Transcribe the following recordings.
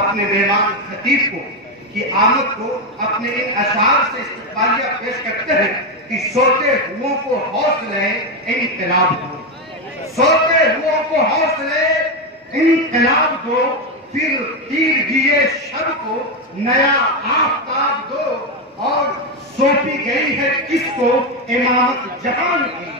اپنے مہمان خطیب کو کی آمد کو اپنے ان اشعار سے استقبالیہ پیش کرتے ہیں کہ سوتے ہوئوں کو حوصلے انقلاب دو، سوتے ہوئوں کو حوصلے انقلاب دو، پھر تیرگیے شب کو نیا آفتاب دو، اور سونپی گئی ہے کس کو امامت جہان کی،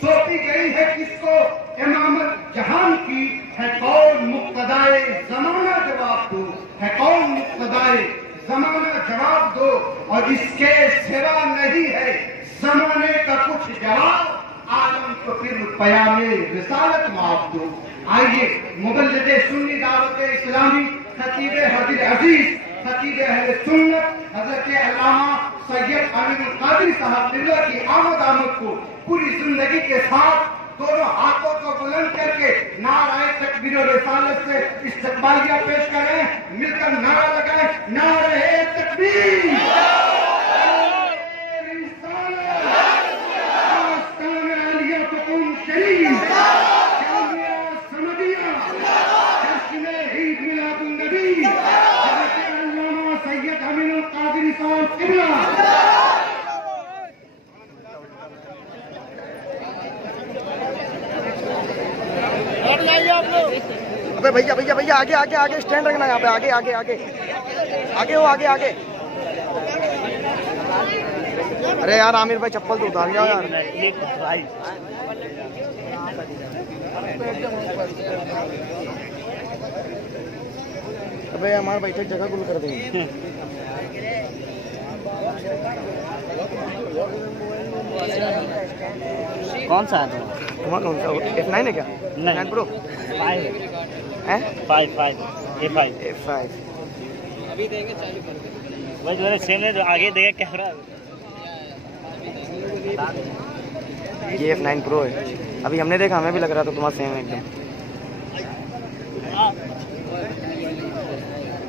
سونپی گئی ہے کس کو امامت جہان کی، ہے کون مقتدائے زمانہ جواب دو، ہے کون مقتدائے زمانہ جواب دو، اور اس کے سوا نہیں ہے زمانے کا کچھ جواب، عالم کو پھر پیام رسالت معاف دو۔ آئیے مبلغ سنی دعوت اسلامی خطیب حاضر عزیز خطیب اہل سنت حضرت علامہ سید امین القادری صاحب قبلہ کی آمد کو پوری زندگی کے ساتھ دونوں ہاتھوں کو بلند کر کے نعرہ تکبیر و رسالت سے استقبالیہ پیش کریں، مل کر نعرہ لگائیں، نعرہ تکبیر، بھیا بھیا بھیا آگے آگے آگے اسٹینڈ رکھنا یہاں پہ، آگے آگے آگے آگے ہو، آگے آگے۔ ارے یار عامر بھائی چپل تو اتار جاؤ یار۔ ابے ہمارا بیٹھک جگہ گل کر دیں۔ کون سا ہے تمہارا کون سا F9 ہے کیا؟ نہیں پرو 5 ابھی دیں گے چالو کر کے بس ذرا سینے آگے دے گا کیمرہ۔ یہ F9 پرو ہے، ابھی ہم نے دیکھا ہمیں بھی لگ رہا تھا تمہارا سیم ہے ایک دم۔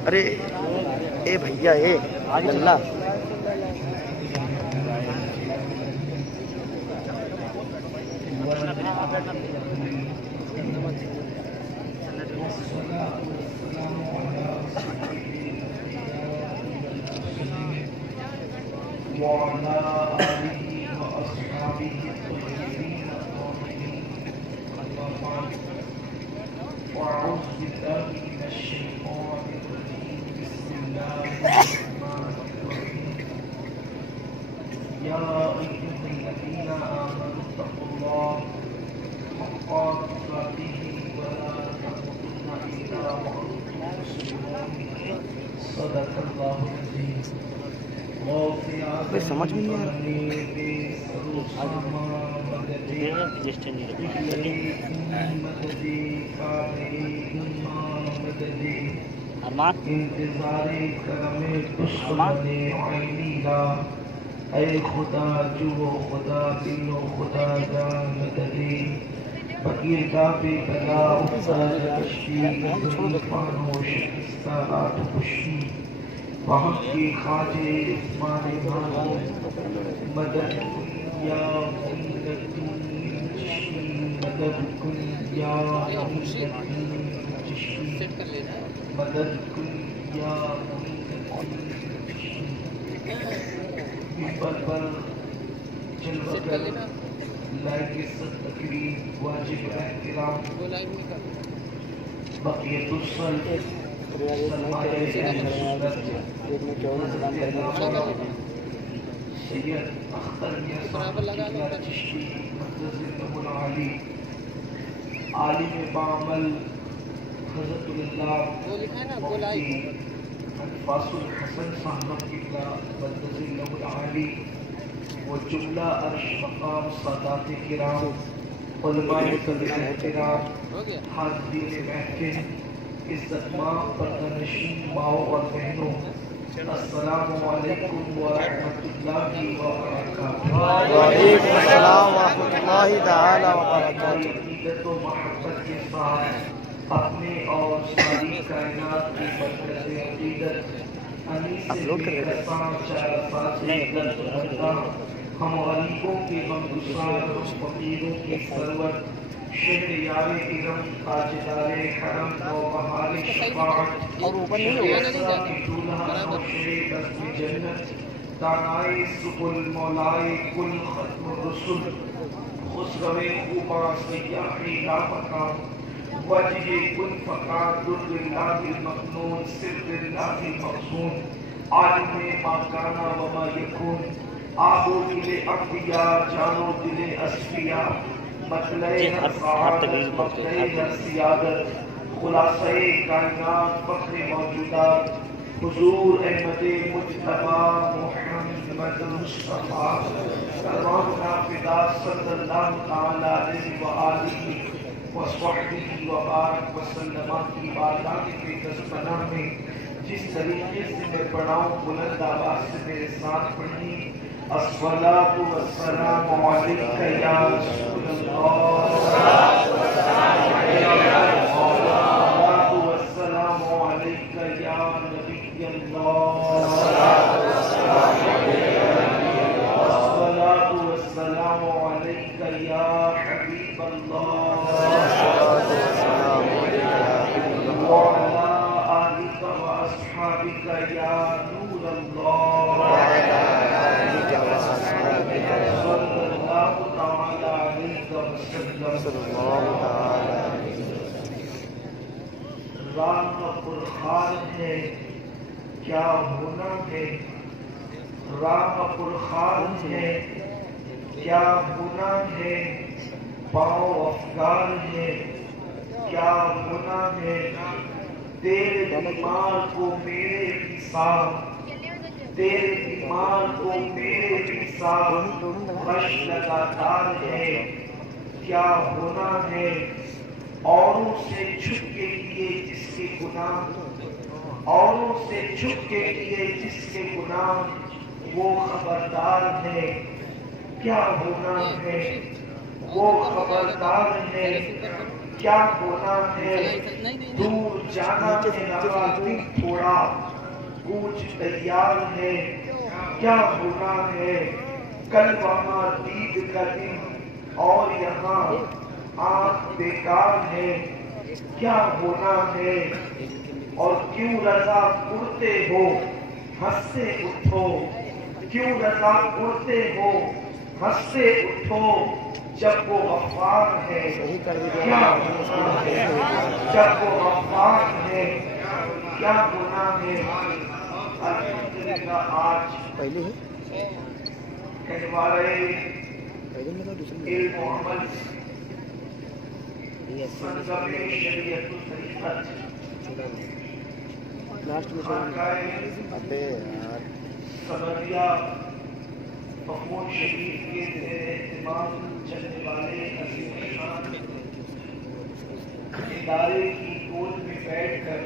ارے اے بھیا اے اللہ سمجھ میں نہیں اے خدا جو خدا دل و خدا جان مددی، فقیر کا بے بلا افتاد کشی، فانوش استارات خوشی، وہاں کی خواجے عثمان بانو، مدد کن یا مدد چشی، مدد کن یا مدد چشی، مدد کن یا مدد چشی، ممبر پر جلوہ کر لائق ست تقریب واجب احترام بقیت الصلح سلمائے سید اختر میاں چشتی مقدس العالی، عالم بعمل حضرت اللہ مفتی انفاس الحسن صاحب قبلہ مقدس العالی، وہ جملہ عرش مقام سادات کرام، علماء قدر احترام، حاضرین محفل، عزت ماں پردہ نشین ماؤں اور بہنوں، السلام علیکم ورحمۃ اللہ وبرکاتہ۔ وعلیکم السلام ورحمۃ اللہ تعالی وبرکاتہ۔ عقیدت و محبت کے ساتھ اپنے اور ساری کائنات کی مرکز عقیدت اپلوڈ کر رہے ہم غریبوں کے غمگسار، فقیروں کی سرور، شہریار ارم تاجدار حرم نوبہار شفاعت شکیسا کی دولہا نوشے بزم جنت دانائے سبل مولائے کل ختم الرسل خسرو خوبا سیاحی لا مقام وجہ کن فقار در اللہ المقنون سر اللہ المقصون عالم ما کانا وما یکون آبو دل انبیاء جانو دل اسفیاء مطلع ہر ساعت مطلع ہر سیادت خلاصہ کائنات فخر موجودات حضور احمد مجتبی محمد مصطفیٰ سروانا فدا صلی اللہ تعالی علیہ وآلہ وصحبہ وبارک وسلم کی بارگاہ کے دستپناہ میں جس طریقے سے میں پڑھاؤں بلند آواز سے میرے ساتھ پڑھیں الصلاۃ والسلام علیک یا رسول اللہ الصلاۃ والسلام علیک یا نبی اللہ الصلاۃ والسلام علیک یا حبیب اللہ وعلی آلک واصحابک یا نور اللہ راہ پرخار ہے کیا ہونا ہے راہ پرخار ہے کیا ہونا ہے پاؤں افگار ہے کیا ہونا ہے تیرے بیمار کو میرے حساب تیرے بیمار کو میرے حساب رش لگاتار ہے کیا ہونا ہے اوروں سے چھپ کے لیے جس کے گناہ اوروں سے چھپ کے لیے جس کے گناہ وہ خبردار ہے کیا ہونا ہے وہ خبردار ہے کیا ہونا ہے دور جانا ہے روا دن تھوڑا کوچ تیار ہے کیا ہونا ہے کل وہاں دید کا دن اور یہاں آنکھ بیکار ہے کیا ہونا ہے اور کیوں رضا اڑتے ہو ہنستے اٹھو کیوں رضا اڑتے ہو ہنستے اٹھو جب وہ غفار ہے کیا ہونا ہے جب وہ غفار ہے کیا ہونا ہے الحمدللہ آج کہوارے علم و عمل سنگم شریعت و طریقت سبریا مقبول شریف کے اہتمام چلنے والے عظیم شان ادارے کی گود میں بیٹھ کر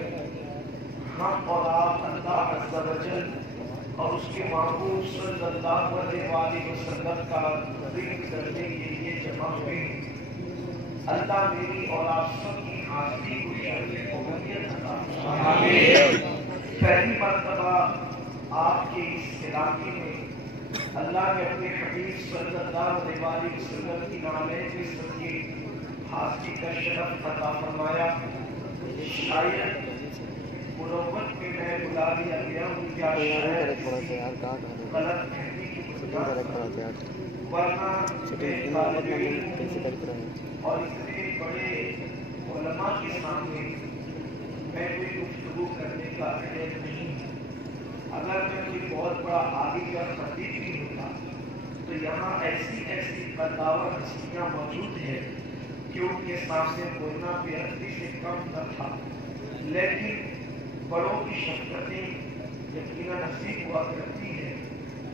ہم اور آپ اللہ عز و جل اور اس کے محبوب صلی اللہ علیہ وآلہ وسلم کا ذکر کرنے کے لیے جمع ہوئے اللہ میری اور آپ سب کی حاضری کو شرف قبولیت عطا فرمائے۔ پہلی مرتبہ آپ کے اس علاقے میں اللہ نے اپنے حبیب صلی اللہ علیہ وآلہ وسلم کی نامے کے ذریعے حاضری کا شرف عطا فرمایا۔ شاید مروت میں میں بلا لیا گیا ہوں یا شاید غلط فہمی کی بنیاد ورنہ میں طالب علم اور اتنے بڑے علماء کے سامنے میں کوئی گفتگو کرنے کا اہل نہیں۔ اگر میں کوئی بہت بڑا عالم یا خطیب بھی ہوتا تو یہاں ایسی قداور ہستیاں موجود ہیں کہ ان کے سامنے بولنا بے ادبی سے کم نہ تھا، لیکن بڑوں کی شفقتیں یقیناً نصیب ہوا کرتی ہے،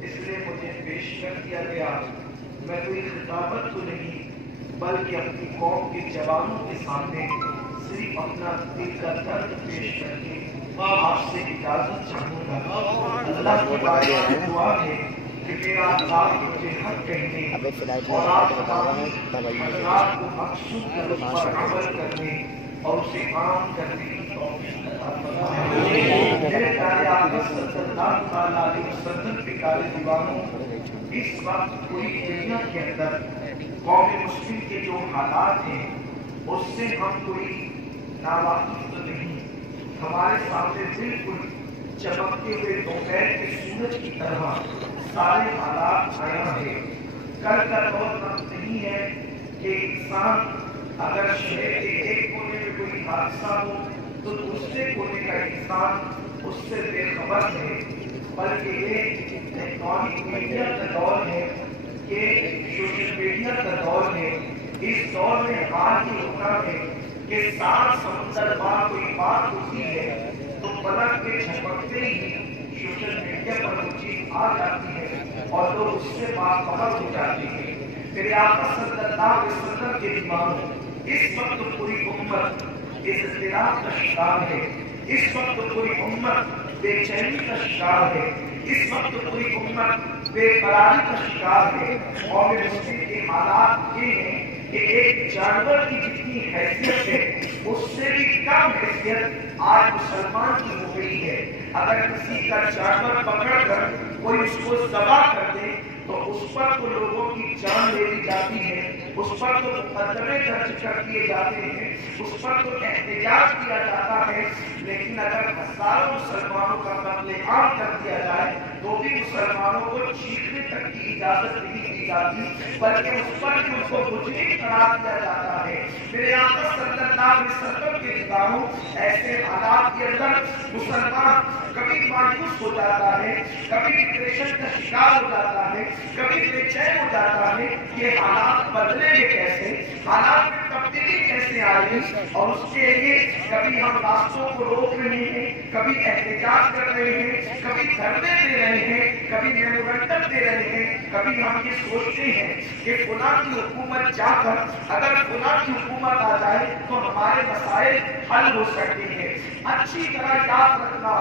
اس لیے مجھے پیش کر دیا گیا۔ میں کوئی خطابت تو نہیں بلکہ اپنی قوم کے جوانوں کے سامنے صرف اپنا دل کا درد پیش کر کے آپ سے اجازت چاہوں گا۔ اللہ کی بارگاہ میں دعا ہے کہ میرا اللہ مجھے حق کہنے اور آپ تمام حضرات کو مقصود طرف پر عمل کرنے اور اسے عام کرنے کی توفیق عطا فرمائے۔ میرے پیارے آقا صلی اللہ علیہ وسلم کے پیارے دیوانوں، اس وقت پوری دنیا کے اندر قوم مسلم کے جو حالات ہیں اس سے ہم کوئی ناواقف تو نہیں. ہمارے سامنے بالکل چمکتے ہوئے دوپہر کے سورج کی طرح سارے حالات آیا ہے. کل کا دور نہیں ہے کہ انسان اگر شہر کے ایک کونے میں کوئی حادثہ ہو تو دوسرے کونے کا انسان اس سے بے خبر ہے، بلکہ یہ الیکٹرانک میڈیا کا دور ہے، یہ سوشل میڈیا کا دور ہے. اس دور میں حال یہ ہوتا ہے کہ 7 سمندر بعد کوئی بات ہوتی ہے تو پلک کے جھپکتے ہی سوشل میڈیا پر وہ چیز آ جاتی ہے اور لوگ اس سے بات خبر ہو جاتی ہے. میرے آقا صلی اللہ علیہ وسلم کے دیوانوں، اس وقت پوری امت اس اضطراب کا شکار ہے، اس وقت پوری امت بے چینی کا شکار ہے، اس وقت پوری امت بے قراری کا شکار ہے. اور مسلم کے حالات یہ ہیں کہ ایک جانور کی جتنی حیثیت ہے اس سے بھی کم حیثیت آج مسلمان کی ہو گئی ہے. اگر کسی کا جانور پکڑ کر کوئی اس کو ذبح کر دے تو اس پر تو لوگوں کی جان لے لی جاتی ہے، اس پر تو مقدمے درج کر دیے جاتے ہیں، اس پر تو احتجاج کیا جاتا ہے. لیکن اگر ہزاروں مسلمانوں کا قتل عام کر دیا جائے تو بھی مسلمانوں کو چیخنے تک کی اجازت نہیں دی جاتی، بلکہ اس پر بھی ان کو مجرم قرار دیا جاتا ہے. میرے آقا صلی اللہ علیہ وسلم کے نگاہوں ایسے حالات کے اندر مسلمان کبھی مایوس ہو جاتا ہے، کبھی ڈپریشن کا شکار ہو جاتا ہے، کبھی بے چین ہو جاتا ہے. یہ حالات بدلیں گے کیسے، حالات میں تبدیلی کیسے آئے گی، اور اس کے لیے کبھی ہم راستوں کو روک رہے ہیں، کبھی احتجاج کر رہے ہیں، کبھی دھرنے دے رہے ہیں، کبھی میمورنڈم دے رہے ہیں. کبھی ہم یہ سوچتے ہیں کہ فلاں کی حکومت جا کر اگر فلاں کی حکومت آ جائے تو ہمارے مسائل حل ہو سکتے ہیں. اچھی طرح یاد رکھنا،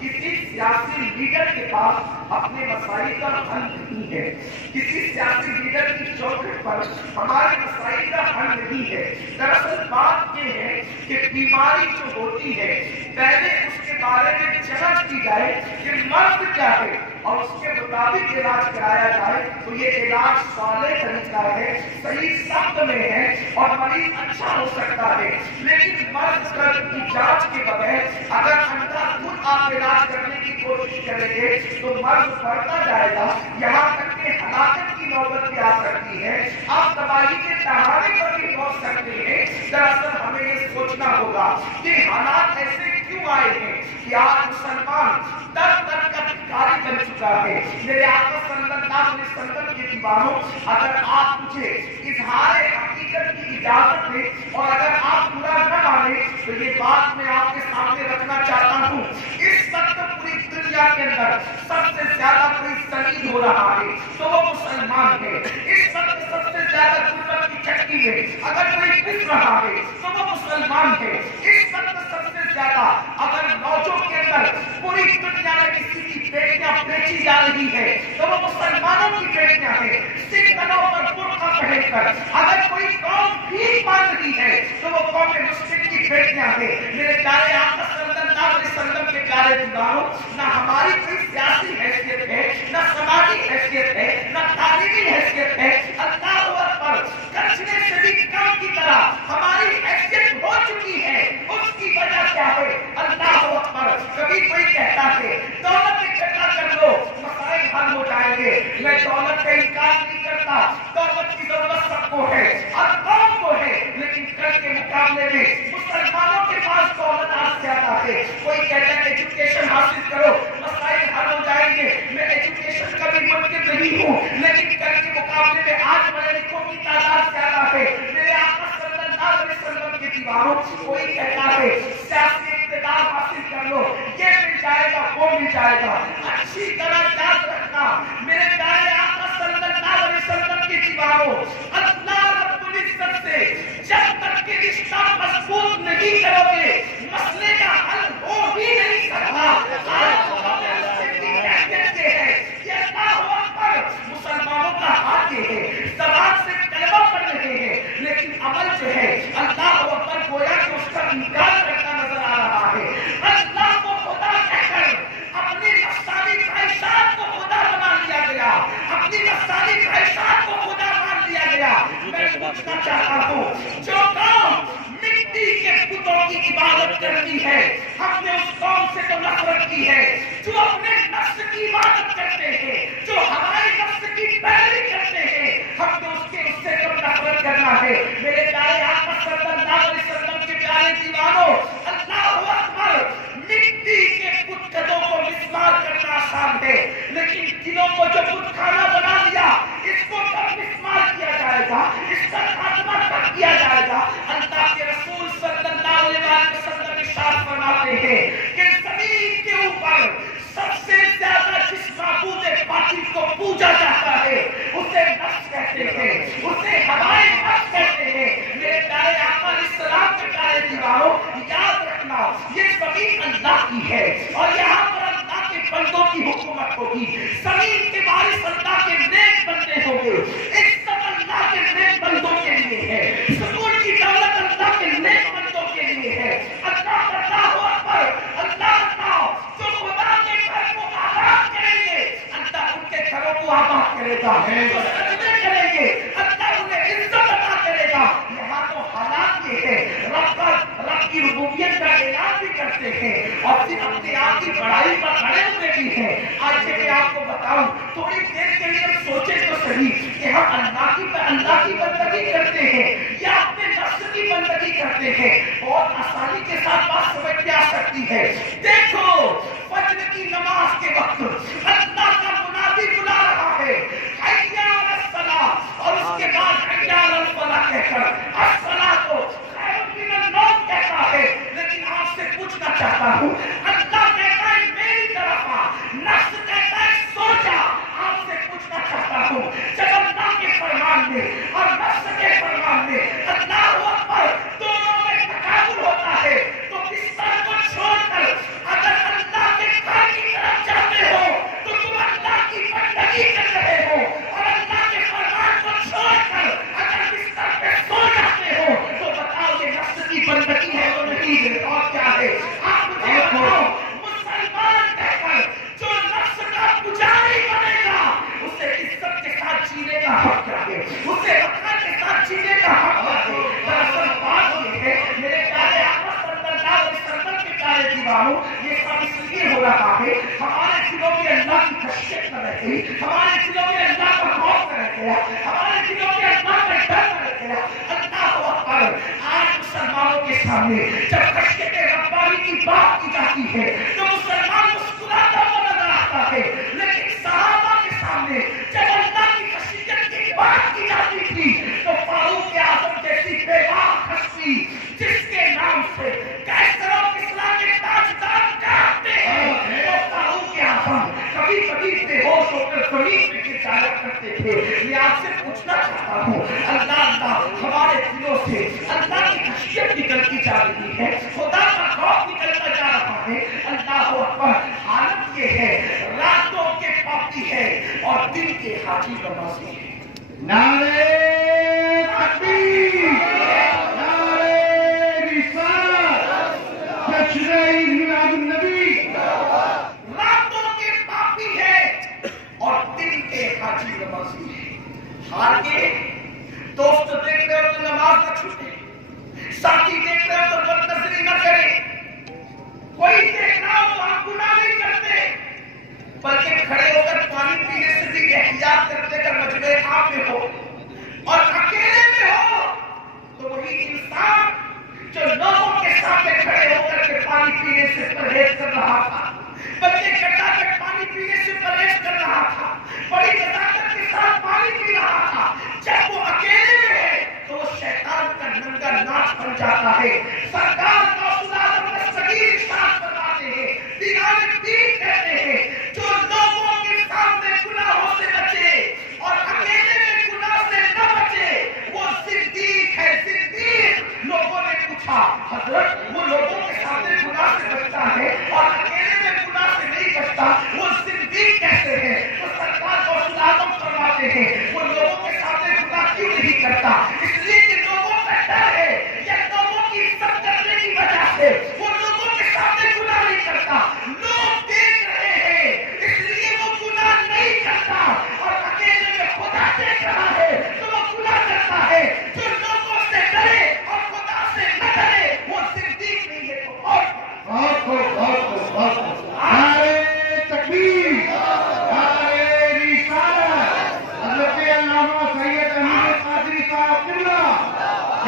کسی سیاسی لیڈر کے پاس اپنے مسائل کا حل نہیں ہے، کسی سیاسی لیڈر کی چوکھٹ پر ہمارے مسائل کا حل نہیں ہے. دراصل بات یہ ہے کہ بیماری جو ہوتی ہے پہلے اس کے بارے میں جانچ کی جائے کہ مرض کیا ہے اور اس کے مطابق علاج کرایا جائے تو یہ علاج صالح طریقہ ہے، صحیح سخت میں ہے اور مریض اچھا ہو سکتا ہے. لیکن مرض کی جانچ کے بغیر اگر اندھا خود آپ علاج کرنے کی کوشش کریں گے تو مرض بڑھتا جائے گا، یہاں تک کہ ہلاکت کی نوبت بھی آ سکتی ہے، آپ تباہی کے تہاڑے پر بھی پہنچ سکتے ہیں. دراصل ہمیں یہ سوچنا ہوگا کہ حالات ایسے کیوں آئے ہیں کہ آج مسلمان در در کا بھکاری بن چکا ہے. میرے آقا صلی اللہ علیہ وسلم کے دیوانوں، اگر آپ مجھے اظہار حقیقت کی اجازت دیں اور اگر آپ برا نہ مانیں تو یہ بات میں آپ کے سامنے رکھنا چاہتا ہوں. اس وقت پوری دنیا کے اندر سب سے زیادہ کوئی شہید ہو رہا ہے تو وہ مسلمان ہے. اس وقت سب سے زیادہ غربت کی چکی میں اگر کوئی پس رہا ہے تو وہ مسلمان ہے. اس وقت سب سے زیادہ اگر موجوں کے اندر پوری دنیا میں کسی کی بیٹیاں بیچی جا رہی ہے تو وہ مسلمانوں کی بیٹیاں ہیں. سکھوں پر برقع پہن کر اگر کوئی قوم بھی مان رہی ہے تو وہ قوم مسلم کی بیٹیاں ہیں. میرے پیارے آقا صلی اللہ علیہ وسلم کے پیارے دیوانوں، نہ ہماری کوئی سیاسی حیثیت ہے، نہ سماجی حیثیت ہے، نہ تعلیمی حیثیت ہے. اللہ اکبر، کچرے سے بھی کم کی طرح ہماری حیثیت ہو چکی ہے. اس کی وجہ کیا ہے؟ اللہ اکبر. کبھی کوئی کہتا ہے دولت اکٹھا کر لو مسائل حل ہو جائیں گے. میں دولت کا انکار نہیں کرتا، دولت کی ضرورت سب کو ہے، ہر قوم کو ہے، لیکن کل کے مقابلے میں مسلمانوں کے پاس دولت آج زیادہ ہے. کوئی کہتا ہے ایجوکیشن حاصل کرو مسائل حل ہو جائیں گے. میں ایجوکیشن کا بھی منکر نہیں ہوں، لیکن کل کے مقابلے میں آج پڑھے لکھوں کی تعداد زیادہ ہے. میرے آقا صلی اللہ علیہ وسلم کے دیوانوں، کوئی کہتا ہے سیاسی اقتدار حاصل کر لو، یہ مل جائے گا وہ مل جائے گا. اچھی طرح یاد رکھنا میرے پیارے آقا صلی اللہ علیہ وسلم کے دیوانوں، اللہ رب العزت سے جب تک کہ رشتہ مضبوط نہیں کرو گے مسئلے کا حل ہو ہی نہیں سکتا. مسلمانوں کا حال یہ ہے، زبان سے کلمہ پڑھ رہے ہیں لیکن عمل جو ہے اللہ اکبر گویا کہ اس کا انکار کرتا نظر آ رہا ہے. اللہ کو خدا کہہ کر اپنی نفسانی خواہشات کو خدا بنا لیا گیا، اپنی نفسانی خواہشات کو خدا مان لیا گیا. میں پوچھنا چاہتا ہوں جو کام بندی ہے جو اپنے نفس کی عبادت کرتے ہیں، جو ہمارے نفس کی پیروی کرتے ہیں، ہم تو اس سے کب نفرت کرنا ہے؟ میرے پیارے آقا صلی اللہ علیہ وسلم کے پیارے دیوانوں، اللہ اکبر، مٹی کے بت قدوں کو مسمار کرنا آسان ہے، لیکن دلوں کو جو بت خانہ بنا لیا، اس کو کب مسمار کیا جائے گا؟ اس کا خاتمہ کب کیا جائے گا؟ اللہ کے رسول صلی اللہ علیہ وسلم ارشاد فرماتے ہیں کہ زمین کے اوپر سب سے زیادہ جس معبود باطل کو پوجا جاتا ہے اسے نفس کہتے ہیں، اسے ہمارے نفس کہتے ہیں۔ میرے پیارے آقا علیہ السلام کے پیارے دیواروں، یاد رکھنا یہ زمین اللہ کی ہے اور یہاں پر اللہ کے بندوں کی حکومت ہوگی، زمین کے وارث اللہ کے نیک بندے ہوں گے، عزت اللہ کے نیک بندوں کے لیے ہے، سکون کی دولت اللہ کے نیک بندوں کے لیے ہے۔ اللہ اکبر، اللہ جو خدا کے گھر کو آباد کریں گے اللہ ان کے گھروں کو آباد کرے گا، جو سجدے کریں گے اللہ انہیں عزت عطا کرے گا۔ یہاں تو حالات یہ ہے، رب کی ربوبیت کا اعلان بھی کرتے ہیں اور پھر اپنے آپ کی بڑائی پر کھڑے ہوئے بھی ہیں۔ آج سے میں آپ کو بتاؤں، تھوڑی دیر کے لیے ہم سوچیں تو صحیح کہ ہم اللہ کی بندگی کرتے ہیں یا اپنے نفس کی بندگی کرتے ہیں۔ بہت آسانی کے ساتھ بات سمجھ میں آ سکتی ہے۔ دیکھو فجر کی نماز کے وقت اللہ کا منادی بلا رہا ہے، حی علی الصلاۃ، اور اس کے بعد حی علی الفلاح کہہ کر الصلاۃ کو خیر من النوم کہتا ہے۔ لیکن آپ سے پوچھنا چاہتا ہوں، اللہ کہتا ہے میری طرف آ، نفس کہتا ہے سو جا۔ آپ سے پوچھنا چاہتا ہوں، جب اللہ کے فرمان میں اور نفس کے فرمان میں اللہ اکبر دونوں میں تقابل ہوتا ہے تو بستر کو چھوڑ کر اگر اللہ کے گھر کی طرف جاتے ہو تو تم اللہ کی بندگی کر رہے ہو، اور اللہ کے فرمان کو چھوڑ کر اگر بستر پہ سو جاتے ہو تو بتاؤ یہ نفس کی بندگی ہے تو نہیں ہے اور کیا ہے؟ آپ مجھے بتاؤ، مسلمان کہہ کر جو نفس کا پجاری بنے گا اسے عزت کے ساتھ جینے کا حق کیا ہے؟ اسے وقار کے ساتھ جینے کا حق کیا ہے؟ دراصل بات یہ ہے میرے پیارے آقا صلی اللہ علیہ وسلم کے پیارے دیوانوں، یہ سب اس لیے ہو رہا ہے ہمارے دلوں میں اللہ کی خشیت نہ رہ گئی، ہمارے دلوں میں اللہ کا خوف نہ رہ گیا، ہمارے دلوں میں اللہ کا ڈر نہ رہ گیا۔ اللہ اکبر، آج مسلمانوں کے سامنے جب خشیت ربانی کی بات کی جاتی ہے تو مسلمان مسکراتا ہوا نظر آتا ہے، لیکن صحابہ کے سامنے جب اللہ کی خشیت کی بات کی جاتی تھی تو فاروق اعظم جیسی بیواب ہستی جس کے نام سے کیسر و کسریٰ کے تاجدار کہتے ہیں، وہ فاروق اعظم کبھی کبھی بے ہوش ہو کر زمین پہ گر جایا کرتے تھے۔ میں آپ سے پوچھنا چاہتا ہوں، اللہ ہمارے دلوں سے اللہ کی خشیت نکلتی جا رہی ہے، خدا کا خوف نکلتا جا رہا ہے۔ اللہ اکبر، حالت یہ ہے راتوں کے پاپی ہے اور دل کے حاجی نمازی ہے۔ نعرے تکبیر، نعرے رسالت، تشریع میلاد النبی۔ راتوں کے پاپی ہے اور دل کے حاجی نمازی ہے۔ حال کے دوست دیکھ رہے ہو تو نماز نہ چھوٹے، ساتھی دیکھ رہے ہو تو بد نظری نہ کرے، کوئی دیکھ رہا ہو تو آپ گناہ نہیں کرتے، بلکہ کھڑے ہو کر پانی پینے سے بھی احتیاط کرتے کر مجمع عام میں ہو،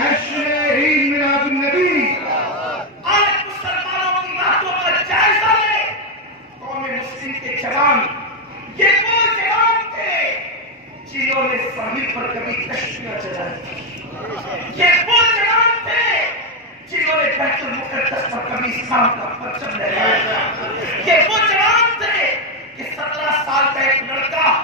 جشن عید میلاد النبی. آج مسلمانوں کی باتوں کا جائزہ لے. قوم مسلم کے جوان یہ وہ جوان تھے جنہوں نے ساحل پر کبھی کشتیاں چلائی. یہ وہ جوان تھے جنہوں نے بیت المقدس پر کبھی اسلام کا پرچم لہرایا. یہ وہ جوان تھے کہ 17 سال کا ایک لڑکا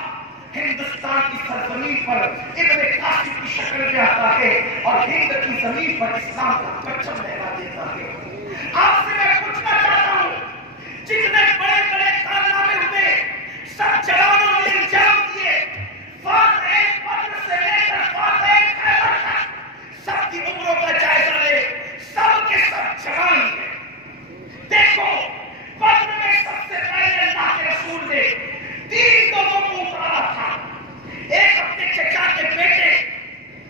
ہندوستان کی سرزمین پر ابن قاسم کی شکل میں آتا ہے اور ہند کی زمین پر اسلام کا پرچم لہرا دیتا ہے. آپ سے میں پوچھنا چاہتا ہوں جتنے بڑے بڑے کارنامے ہوئے سب جوانوں نے انجام دیے. فاتح بدر سے لے کر فاتح خیبر تک سب کی عمروں کا جائزہ لے. سب کے سب جوان ہیں. دیکھو بدر میں سب سے پہلے اللہ کے رسول نے 3 لوگوں کو اتارا تھا. ایک اپنے چچا کے بیٹے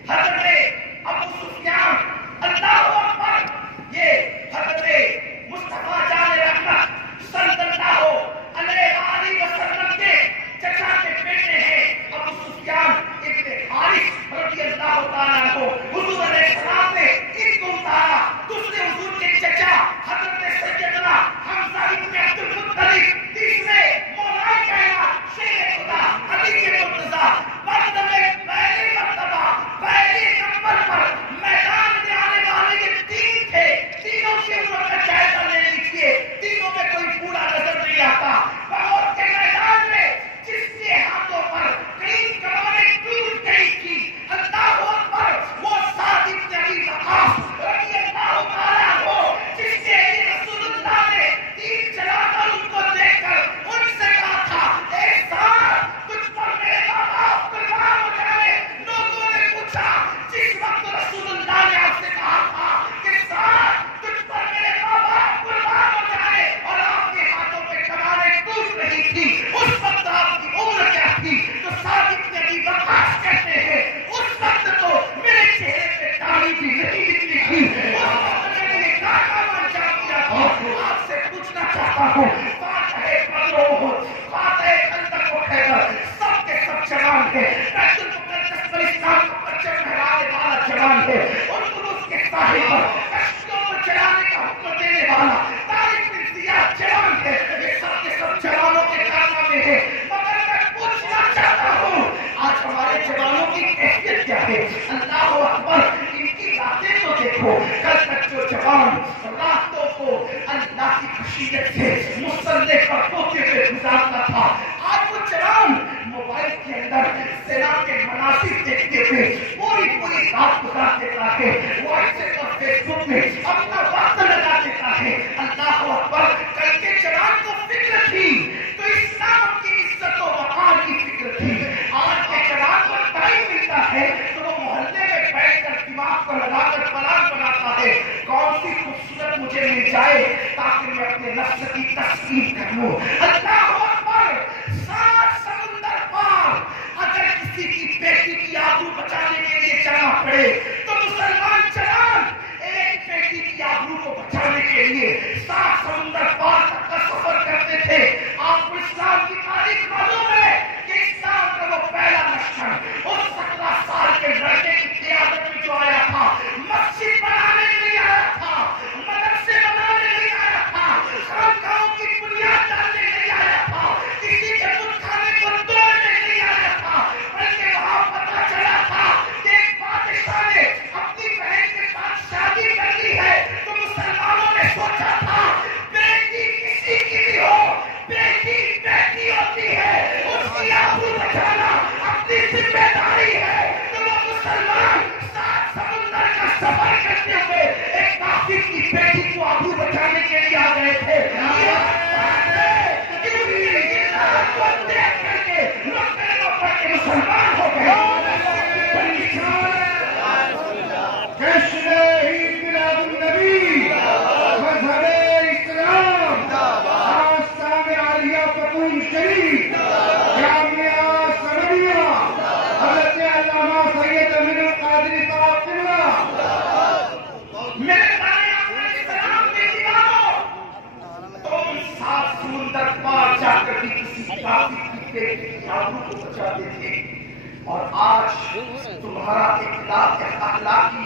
حضرت ابو سفیان اللہ اکبر. یہ حضرت مصطفیٰ جان رحمت صلی اللہ علیہ وسلم کے چچا کے بیٹے ہیں ابو سفیان ابن حارث رضی اللہ تعالیٰ عنہ. حضور علیہ السلام نے ان کو اتارا. دوسرے حضور کے چچا حضرت سیدنا حمزہ ابن عبد المطلب. تیسرے مولا کائنات شیر خدا علی کے مرتضیٰ بدر میں پہلی مرتبہ پہلی نمبر پر میدان میں آنے والے یہ 3 تھے. تینوں کی عمر کا جائزہ لے لیجیے. تینوں میں کوئی بوڑھا نظر نہیں آتا. بہت کے میدان میں جس کے ہاتھوں پر کئی کمانیں ٹوٹ گئی تھی اللہ اکبر وہ سعد بن ابی وقاص رضی اللہ تعالیٰ عنہ جس کے رسول اللہ نے تیر چلا کر ان کو دیکھ کر ان سے کہا تھا اے سعد تجھ پر میرے ماں باپ قربان ہو جائے. لوگوں نے پوچھا جس وقت رسول اللہ نے آپ سے کہا تھا کہ سعد تجھ پر میرے ماں باپ قربان ہو جائے اور آپ کے ہاتھوں پہ کمانیں ٹوٹ رہی تھی اس وقت آپ کی عمر کیا تھی؟ تو سعد بن ابی وقاص کہتے ہیں اس وقت تو میرے چہرے پہ داڑھی بھی نہیں نکلی تھی. اس وقت میں نے کارنامہ انجام دیا تھا. آپ سے پوچھنا چاہتا ہوں فاتح بدر احد فاتح خندق و خیبر سب کے سب جوان ہیں. بیت المقدس پر اسلام کا پرچم لہرانے والا جوان ہے. اندلس کے ساحل پر کشتیوں کو چلانے کا حکم دینے والا طارق بن زیاد جوان ہے. یہ سب کے سب جوانوں کے کارنامے ہیں. مگر میں پوچھنا چاہتا ہوں آج ہمارے جوانوں کی کیفیت کیا ہے؟ اللہ اکبر. ان کی راتیں تو دیکھو. کل تک جو جوان راتوں کو اللہ کی خشیت سے مسلح پر ہوتے ہوئے گزارتا تھا آج وہ جوان موبائل کے اندر زنا کے مناظر دیکھتے ہوئے پوری رات گزار دیتا ہے. واٹس ایپ اور فیس بک میں اپنا وقت لگا دیتا ہے. اللہ اکبر. کل کے جوان کو فکر تھی تو اسلام کی عزت و وقار کی فکر تھی. آج کے جوان کو ٹائم ملتا ہے تو وہ محلے میں بیٹھ کر دماغ کو لگا کر پلان بناتا ہے کون سی خوبصورت مجھے مل جائے تاکہ میں اپنے نفس کی تسکین کر لوں. اللہ اکبر. 7 سمندر پار اگر کسی کی بیٹی کی آبرو بچانے کے لیے چلنا پڑے تو مسلمان جوان ایک بیٹی کی آبرو کو بچانے کے لیے 7 سمندر پار تک کا سفر کرتے تھے. آپ کو اسلام کی تاریخ معلوم ہے کہ اسلام کا وہ پہلا لشکر اس 17 سال کے لڑکے کی قیادت میں جو آیا تھا مسجد بنانے نہیں آیا تھا, مدرسے بنانے نہیں آیا تھا, خانقاہوں کی بنیاد ڈالنے نہیں آیا تھا, کسی کے بت خانے کو توڑنے نہیں آیا تھا, بلکہ وہاں پتہ چلا تھا کہ ایک بادشاہ نے اپنی بہن کے ساتھ شادی کر لی ہے تو مسلمانوں نے سوچا تھا بیٹی کسی کی بھی ہو بیٹی بیٹی ہوتی ہے اس کی آبرو بچانا اپنی ذمہ داری ہے. تو وہ مسلمان 7 سمندر کا سفر کرتے ہوئے ایک کافر کی بیٹی کو آبرو بچانے کے لیے آ گئے تھے. دیکھ کر کے لوگ کلمہ پڑھ کے مسلمان ہو گئے. جشن عید میلاد النبی مذہب اسلام آستان عالیہ پتون شریف جامعہ ثانویہ حضرت علامہ سید امین القادری صاحب قبلہ. میرے سلام کے دیوانوں تم 7 سمندر پار جا کر بھی کسی کافر کی بیٹی کی آبرو کو بچاتے تھے اور آج تمہارا اخلاقی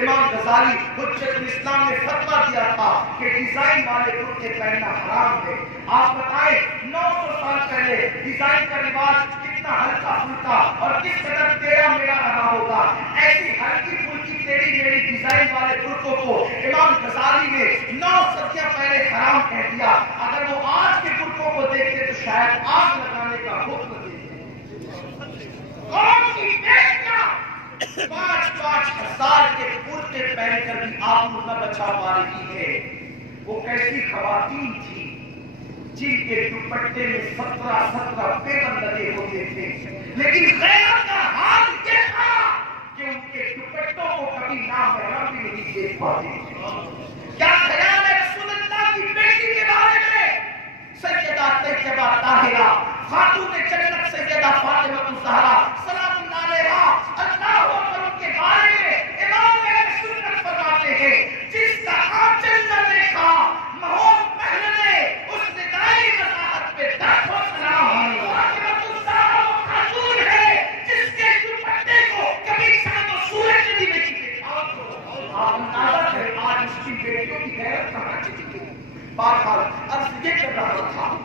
امام غزالی حجت الاسلام نے فتویٰ دیا تھا کہ ڈیزائن والے کرتے پہننا حرام ہے. آپ بتائیں 900 سال پہلے ڈیزائن کا رواج کتنا ہلکا پھلکا اور کس قدر ٹیڑھا میڑھا رہا ہوگا. ایسی ہلکی پھلکی ٹیڑھی میڑھی ڈیزائن والے کرتوں کو امام غزالی نے 9 صدیاں پہلے حرام کہہ دیا. اگر وہ آج کے کرتوں کو دیکھتے تو شاید آگ لگانے کا حکم دیتے. قوم کی بیٹیاں 5-5 ہزار کے کرتے پہن کر بھی آپ کو نہ بچا پا رہی ہے. وہ کیسی خواتین تھی جن کے دوپٹے میں 17 پیغام لگے ہوتے تھے، لیکن غیرت کا حال یہ تھا کہ ان کے دوپٹوں کو کبھی نامحرم بھی نہیں دیکھ پاتے. کیا خیال ہے رسول اللہ کی بیٹی کے بارے میں؟ سیدہ طیبہ طاہرہ خاتون جنت سیدہ فاطمہ الزہرا سلام اللہ علیہا، اللہ اکبر. ان کے بارے میں امام اہل سنت فرماتے ہیں جس کا آنچل نہ دیکھا مہور پہننے اس ندائی وضاحت پہ درخت و سلام. فاطمہ الزہرا وہ خاتون ہے جس کے دوپٹے کو کبھی چاند و سورج نے بھی نہیں دیکھا. آپ اندازہ کریں آج اس کی بیٹیوں کی غیرت کہاں چلی گئی. بہرحال عرض یہ کر رہا تھا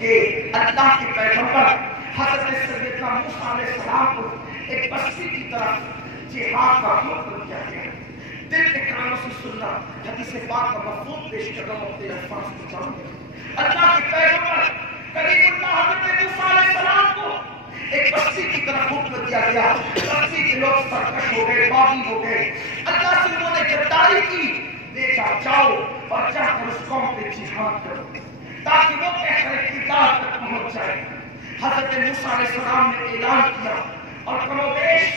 کہ اللہ کے پیغمبر حضرت سیدنا موسیٰ علیہ السلام کو ایک بستی کی طرف جہاد کا حکم کیا گیا. دل کے کانوں سے سننا، حدیث پاک کا مفہوم پیش کر رہا ہوں، اپنے الفاظ کو جانو. اللہ کے پیغمبر کلیم اللہ حضرت موسیٰ علیہ السلام کو ایک بستی کی طرف حکم دیا گیا. بستی کے لوگ سرکش ہو گئے، باغی ہو گئے. اللہ سے انہوں نے گداری کی، لے جاؤ اور جا کر اس قوم پہ جہاد کرو تاکہ وہ بہتر اقتدار تک پہنچ جائے. حضرت موسیٰ علیہ السلام نے اعلان کیا اور کم و بیش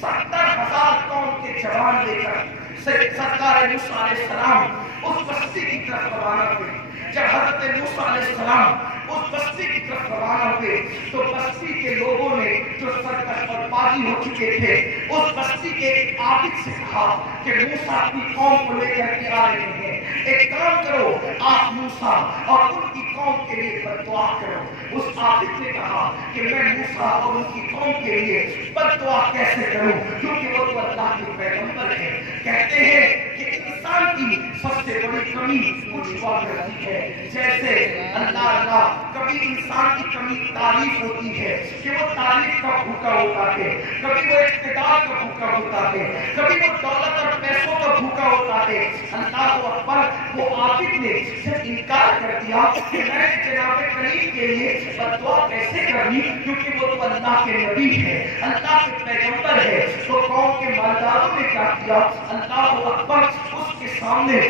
70,000 قوم کے جوان لے کر سرکار موسیٰ علیہ السلام اس بستی کی طرف روانہ ہوئے. جب حضرت موسیٰ علیہ السلام اس بستی کی طرف روانہ ہوئے تو بستی کے لوگوں نے جو سرکش اور باغی ہو چکے تھے اس بستی کے ایک عابد سے کہا کہ موسیٰ اپنی قوم کو لے کر کے آ رہے ہیں، ایک کام کرو آپ موسیٰ اور ان کی قوم کے لیے بددعا کرو. اس عابد نے کہا کہ میں موسیٰ اور ان کی قوم کے لیے بددعا کیسے کروں کیونکہ وہ تو اللہ کے پیغمبر ہیں. کہتے ہیں کہ انسان کی سب سے بڑی کمی کچھ ہوا کرتی ہے. جیسے اللہ کبھی انسان کی کمی تعریف ہوتی ہے کہ وہ تعریف کا بھوکا ہوتا ہے، کبھی وہ اقتدار کا بھوکا ہوتا ہے، کبھی وہ دولت اور پیسوں کا بھوکا ہوتا ہے. اللہ اکبر. وہ عابد نے جب انکار کر دیا کہ میں جناب کریم کے لیے بددعا کیسے کرنی کیونکہ وہ تو اللہ کے نبی ہے، اللہ کے پیغمبر ہے، تو قوم کے مالداروں نے کیا کیا؟ اللہ اکبر. اس کے سامنے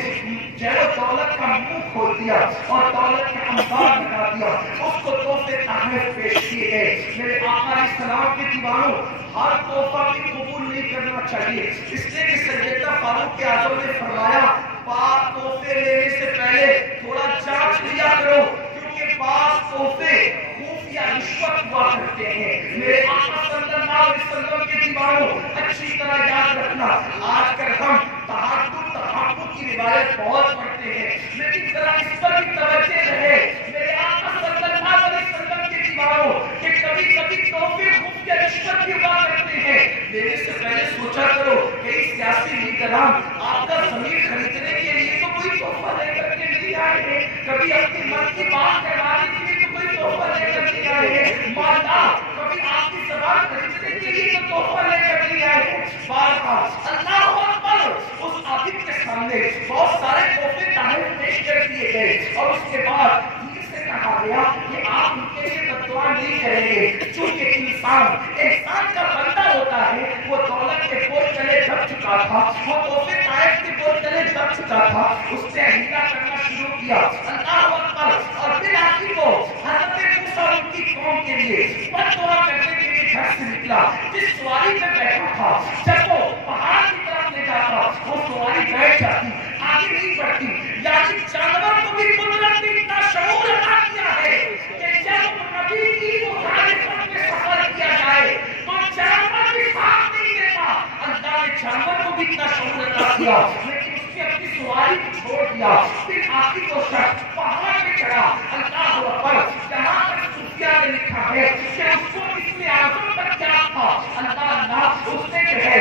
جو دولت کا منہ کھول دیا اور دولت کے انبار لگا دیا. اس کو تحفے تحائف پیش کیے گئے. میرے آقا علیہ السلام کے دیوانوں، ہر تحفہ بھی قبول نہیں کرنا چاہیے، اس لیے کہ سیدنا فاروق اعظم نے فرمایا بعض تحفے لینے سے پہلے تھوڑا جانچ لیا کرو کیونکہ بعض تحفے خفیہ رشوت ہوا کرتے ہیں. میرے آقا صلی اللہ علیہ وسلم کے دیوانوں، اچھی طرح یاد رکھنا، آج کل ہم تحقق کی روایت بہت پڑھتے ہیں لیکن ذرا اس پر بھی توجہ رہے. میرے آقا صلی اللہ علیہ وسلم کے دیوانوں کہ کبھی کبھی تحفے خفیہ رشوت بھی ہوا کرتے ہیں. لینے سے پہلے سوچا کرو کئی سیاسی لیڈران آپ کا زمین خریدنے کے لیے تو کوئی تحفہ لے کر کے نہیں آئے ہیں، کبھی اپنی من کی بات کروانے کے لیے تو کوئی تحفہ لے کر نہیں آئے ہیں. مالدار کبھی آپ کی زبان خریدنے کے لیے تو تحفہ لے کر نہیں آئے ہیں. اللہ اکبر. اس عابد کے سامنے بہت سارے تحفے تحائف پیش کر دیے گئے اور اس کے بعد سے کہا گیا کہ آپ ان کے لیے بددعا نہیں کریں گے چونکہ انسان کا بندہ ہوتا ہے. وہ دولت کے بوجھ تلے دب چکا تھا، وہ تحفے تحائف کے بوجھ تلے دب چکا تھا. اس نے حیلہ کرنا شروع کیا. اللہ اکبر. اور بالآخر وہ حضرت موسیٰ ان کی قوم کے لیے بددعا کرنے کے لیے گھر سے نکلا. جس سواری پہ بیٹھا تھا جب وہ پہاڑ کی طرف لے جاتا وہ سواری بیٹھ جاتی، آگے نہیں بڑھتی. یعنی جانور کو بھی قدرت نے اتنا شعور عطا کیا ہے کہ جب نبی کی مخالفت میں سفر کیا جائے تو جانور بھی ساتھ نہیں دیتا. اللہ نے جانور کو بھی اتنا شعور عطا کیا لیکن اس نے اپنی سواری کو چھوڑ دیا. پھر آخر وہ شخص پہاڑ پہ چڑھا. اللہ اکبر. جہاں تک صوفیہ نے لکھا ہے کہ اس کو اس میں اعظم پر کیا تھا. اللہ اس نے جو ہے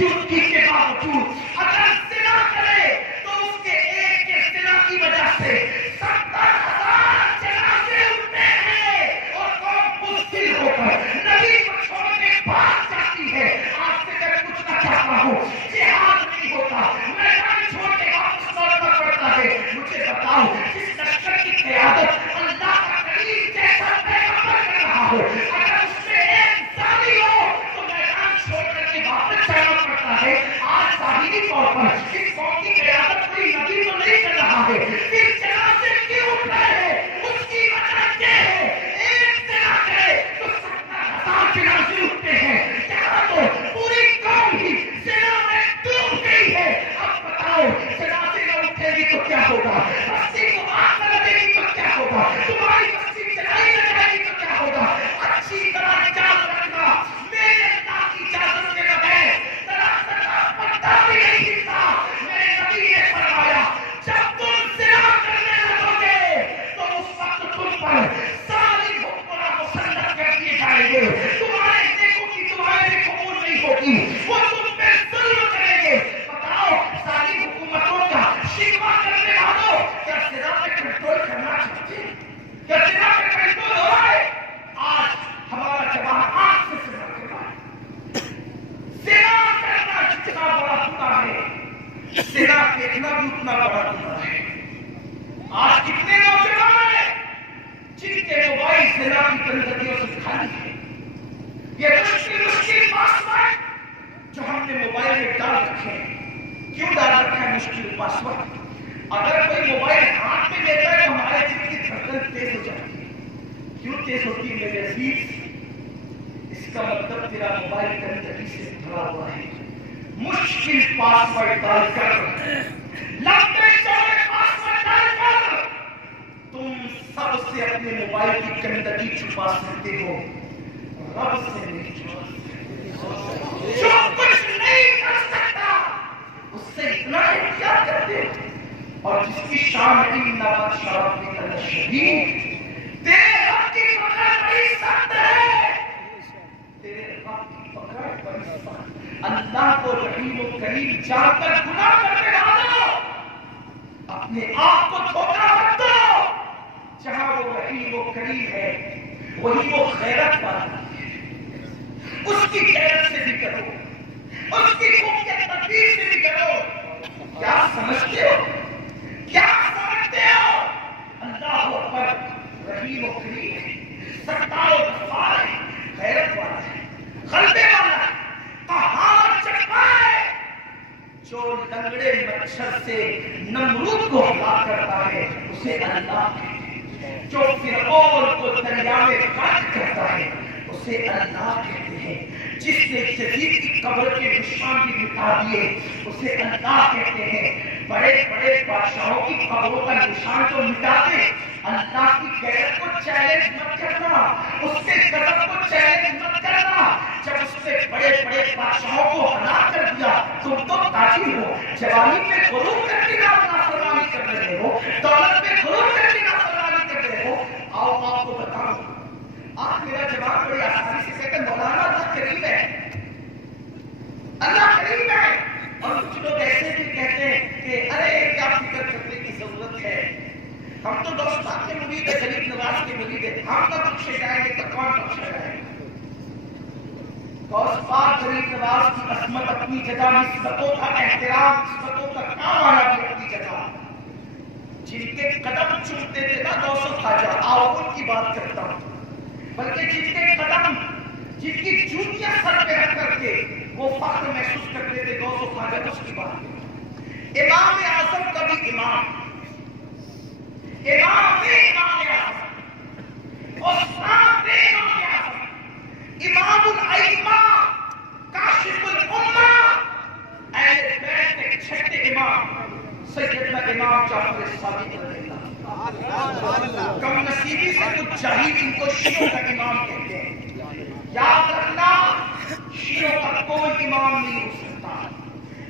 خوبصورتی کے باوجود اگر زنا کرے تو اس کے ایک کے زنا کی وجہ سے 70,000 جنازے اٹھتے ہیں اور قوم مشکل ہو کر نبی کو چھوڑنے بھاگ جاتی ہے. آج سے میں پوچھنا چاہتا ہوں جہاد نہیں ہوتا, میدان چھوڑ کے واپس لوٹنا پڑتا ہے. مجھے بتاؤ جس لشکر کی قیادت اللہ کا کریم جیسا پیغمبر کر رہا ہو, اگر اس میں ایک ظالم ہو تو میدان چھوڑ کر کے واپس جانا پڑتا ہے. آج ظاہری طور پر اس قوم کی قیادت کوئی نبی تو نہیں کر رہا ہے, پھر جنازے کیوں اٹھ رہے ہیں؟ اس کی وجہ یہ ہے ایک جنا کرے تو 70,000 جنازے اٹھتے ہیں. یہاں تو پوری قوم ہی زنا میں ڈوب گئی ہے. اب بتاؤ جنازے نہ اٹھے گی تو کیا ہوگا؟ بستی کو آگ نہ لگے گی تو کیا ہوگا؟ تمہاری بستی جلائی نہ جائے گی تو کیا ہوگا؟ اچھی طرح یاد رکھنا, میرے اللہ کی اجازت کے بغیر پتا بھی نہیں ہلتا. میرے نبی نے فرمایا جب تم زنا کرنے لگو گے تو اس وقت تم پر ظالم حکمراں مسلط کر دیے جائیں گے. تمہارے نیکوں کی دعائیں بھی قبول نہیں ہوگی, وہ تم پہ ظلم کریں گے. بتاؤ ظالم حکومتوں کا شکوہ کرنے والوں کیا زنا پہ کنٹرول کرنا چاہتے ہیں؟ کیا زنا پہ کنٹرول ہو رہا ہے؟ آج ہمارا جواب آنکھ سے زنا کر رہا ہے. زنا کرنا جتنا بڑا گناہ ہے, زنا دیکھنا بھی اتنا بڑا گناہ ہے. آج کتنے نوجوان ہیں جن کے موبائل زنا کی گندگیوں سے خالی ہے. یہ مشکل پاسورڈ جو ہم نے موبائل میں ڈال رکھے ہیں, کیوں ڈال رکھا ہے مشکل پاسورڈ؟ اگر کوئی موبائل ہاتھ میں لیتا ہے تو ہمارے دل کی دھڑکن تیز ہو جاتی ہے. کیوں تیز ہوتی ہے میرے عزیز؟ اس کا مطلب تیرا موبائل گندگی سے بھرا ہوا ہے. مشکل پاسورڈ ڈال کر, لمبے چوڑے پاسورڈ ڈال کر تم سب سے اپنے موبائل کی گندگی چھپا سکتے ہو, رب سے نہیں چھپا سکتے. جو کچھ نہیں کر سکتا اس سے اتنا احتیاط کرتے ہو. اور جس کی شان شراب کی طرح شدید, تیرے رب کی پکڑ بڑی سخت ہے. تیرے رب کی پکڑ بڑی سخت. اللہ کو رحیم و کریم جان کر گناہ کرنے والوں اپنے آپ کو دھوکہ مت دو. جہاں وہ رحیم و کریم ہے وہی وہ غیرت والا ہے. اس کی غیرت سے بھی کرو, اس کی خوبصورت تدبیر سے بھی کرو. کیا سمجھتے ہو, کیا سمجھتے ہو؟ اللہ اکبر رحیم و کریم ہے, ستار و غفار ہے, غیرت والا ہے, غلبے والا ہے, قہار چکا ہے. جو لنگڑے مچھر سے نمرود کو ہلاک کرتا ہے اسے اللہ کہتے ہیں. جو فرعون کو دریا میں غرق کرتا ہے اسے اللہ کہتے ہیں. جس نے یزید کی قبر کے نشان بھی مٹا دیے اسے اللہ کہتے ہیں. بڑے بڑے بادشاہوں کی قبروں کا نشان جو مٹا دے, اللہ کی غیرت کو چیلنج مت کرنا, اس کے غضب کو چیلنج مت کرنا. جب اس نے بڑے بڑے بادشاہوں کو ہلاک کر دیا, تم تو تاجر ہو, جوانی پہ غرور کر کے نافرمانی کر رہے ہو, دولت پہ غرور کر کے نافرمانی کر رہے ہو. آؤ آپ کو بتاؤں, آپ میرا جواب بڑی آسانی سے کہتے ہیں مولانا اللہ کریم ہے, اللہ کریم ہے. اور کچھ لوگ ایسے بھی کہتے ہیں کہ ارے کیا فکر کرنے کی ضرورت ہے, ہم تو دوست صاحب کے مرید ہیں, غریب نواز کے مرید ہیں, ہم نہ بخشے جائیں گے تو کون بخشے جائے گا؟ غوث پاک غریب نواز کی عظمت اپنی جگہ, نسبتوں کا احترام, نسبتوں کا کام آنا بھی اپنی جگہ. جن کے قدم چومتے تھے نا 200 خواجہ, آؤ ان کی بات کرتا ہوں. بلکہ جن کے قدم, جن کی جوتیاں سر پہ رکھ کر کے وہ فخر محسوس کرتے تھے 200 خواجہ, اس کی بات. امام اعظم کا بھی امام, امام اعظم, استاد امام اعظم, امام الائمہ, کاشف الامہ, اہل بیت کے چھٹے امام سیدنا امام جعفر صادق رضی اللہ. کم نصیبی سے کچھ جاہل ان کو شیعوں کا امام کہتے ہیں. یاد رکھنا, شیعوں کا کوئی امام نہیں ہو سکتا,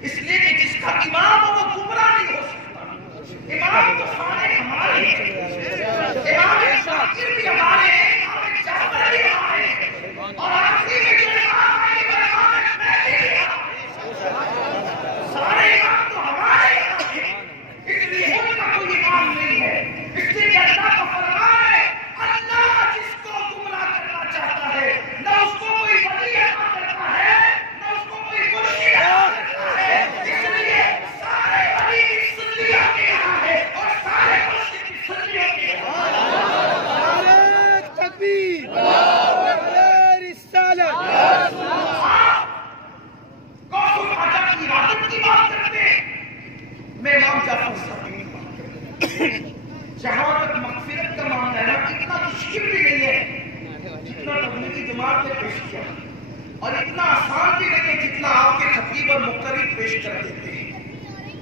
اس لیے کہ جس کا امام ہو وہ گمراہ نہیں ہو سکتا. امام تو سارے ہمارے ہیں, امام شاکر بھی ہمارے ہیں, امام جعفر بھی ہمارے ہیں, اور آخری میں جو امام ہے وہ امام مہدی ہے.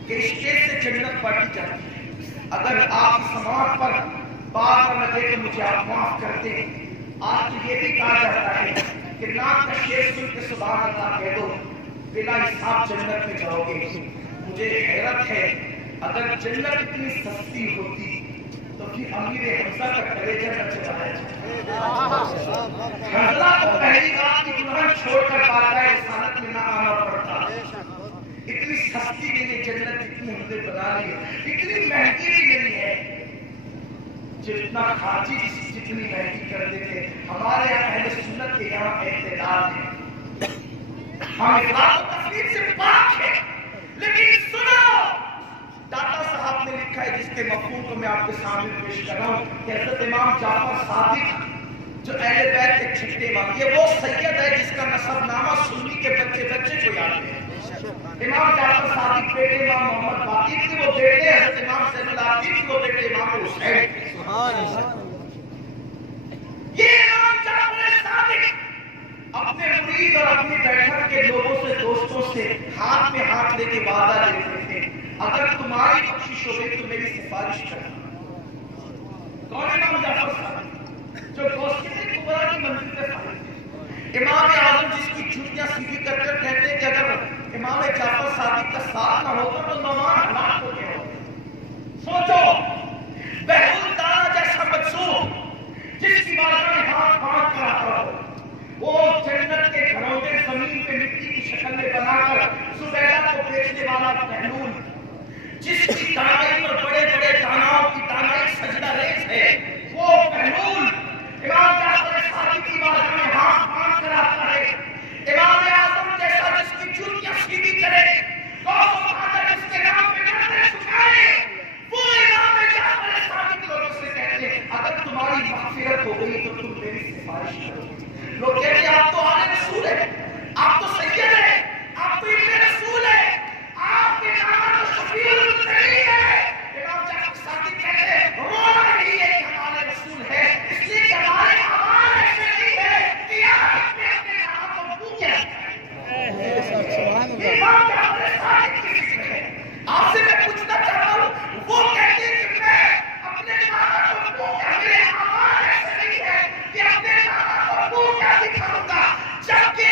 کہ اسٹیج سے جنت بانٹی جاتی ہے. اگر آپ سماعت پر بات نہ دے تو مجھے آپ معاف کر دیں. آج تو یہ بھی کہا جاتا ہے کہ نام کا شیر سن کے سبحان اللہ کہہ دو، بلا حساب جنت میں جاؤ گے. مجھے حیرت ہے اگر جنت اتنی سستی ہوتی تو پھر امیر حمزہ کا کلیجہ نہ چلایا جائے. حمزہ کو پہلی رات کی دلہن چھوڑ کر بارگاہ رسالت میں نہ آنا پڑتا. اتنی سستی نہیں ہے جنت جتنی ہم نے بنا لی ہے. اتنی مہنگی بھی نہیں ہے جتنا خارجی جتنی مہنگی کر دیتے. ہمارے یہاں اہل سنت کے یہاں اعتدال ہے. ہم افراط و تفریط سے پاک ہے. لیکن سنو، داتا صاحب نے لکھا ہے جس کے مفہوم کو میں آپ کے سامنے پیش کر رہا ہوں کہ حضرت امام جعفر صادق جو اہل بیت کے چھٹے امام، یہ وہ سید ہے جس کا نسب نامہ سنی کے بچے بچے کو یاد ہے. امام جعفر صادق بیٹے امام محمد باقر کے، وہ بیٹے حضرت امام زین العابدین کے، وہ بیٹے امام حسین. یہ امام جعفر صادق اپنے مرید اور اپنی بیٹھک کے لوگوں سے، دوستوں سے ہاتھ میں ہاتھ لے کے وعدہ لیتے تھے، اگر تمہاری بخشش ہو گئی تو میری سفارش کرنا. کون امام جعفر صادق جو غوثیت کبریٰ کی منزل پہ فائز تھے. امام اعظم جس کی جوتیاں سیدھی کر کر کہتے کہ اگر امام جعفر صادق کا ساتھ نہ ہوتا تو نومان ہلاک ہو گیا ہوتا. سوچو، بہلول دانا جیسا مجذوب جس کی بارگاہ میں ہاتھ باندھ کر آتا ہو، وہ جنت کے گھروندے زمین پہ مٹی کی شکل میں بنا کر زبیدہ کو بیچنے والا بہلول، جس کی دانائی پر بڑے بڑے داناؤں کی دانائی سجدہ ریز ہے، وہ بہلول امام جعفر صادق کی بارگاہ میں ہاتھ باندھ کر آتا ہے. امام اعظم جیسا جس کی جوتیاں سیدھی کرے، غوث و حاجت جس کے نام پہ گردن جھکائے، وہ امام جعفر صادق لوگوں سے کہتے ہیں اگر تمہاری مغفرت ہو گئی تو تم میری سفارش کرو. لوگ کہتے ہیں آپ تو آل رسول ہے، آپ تو سید ہے، آپ تو ابن رسول ہے، آپ کے نام تو شفیع المرسلین ہے. امام جعفر صادق کہتے ہیں رونا نہیں ہے کہ ہمارے رسول ہے، اس لیے کہ ہمارے اعمال ایسے نہیں ہے کہ یہاں اپنے نام کو پوچھے. امام جعفر صادق کی فکر ہے. آپ سے میں پوچھنا چاہتا ہوں، وہ کہتے ہیں کہ میں اپنے نام کو پوچھے، میرے اعمال ایسے نہیں ہے کہ اپنے نام کو پوچھے دکھاؤں گا، جبکہ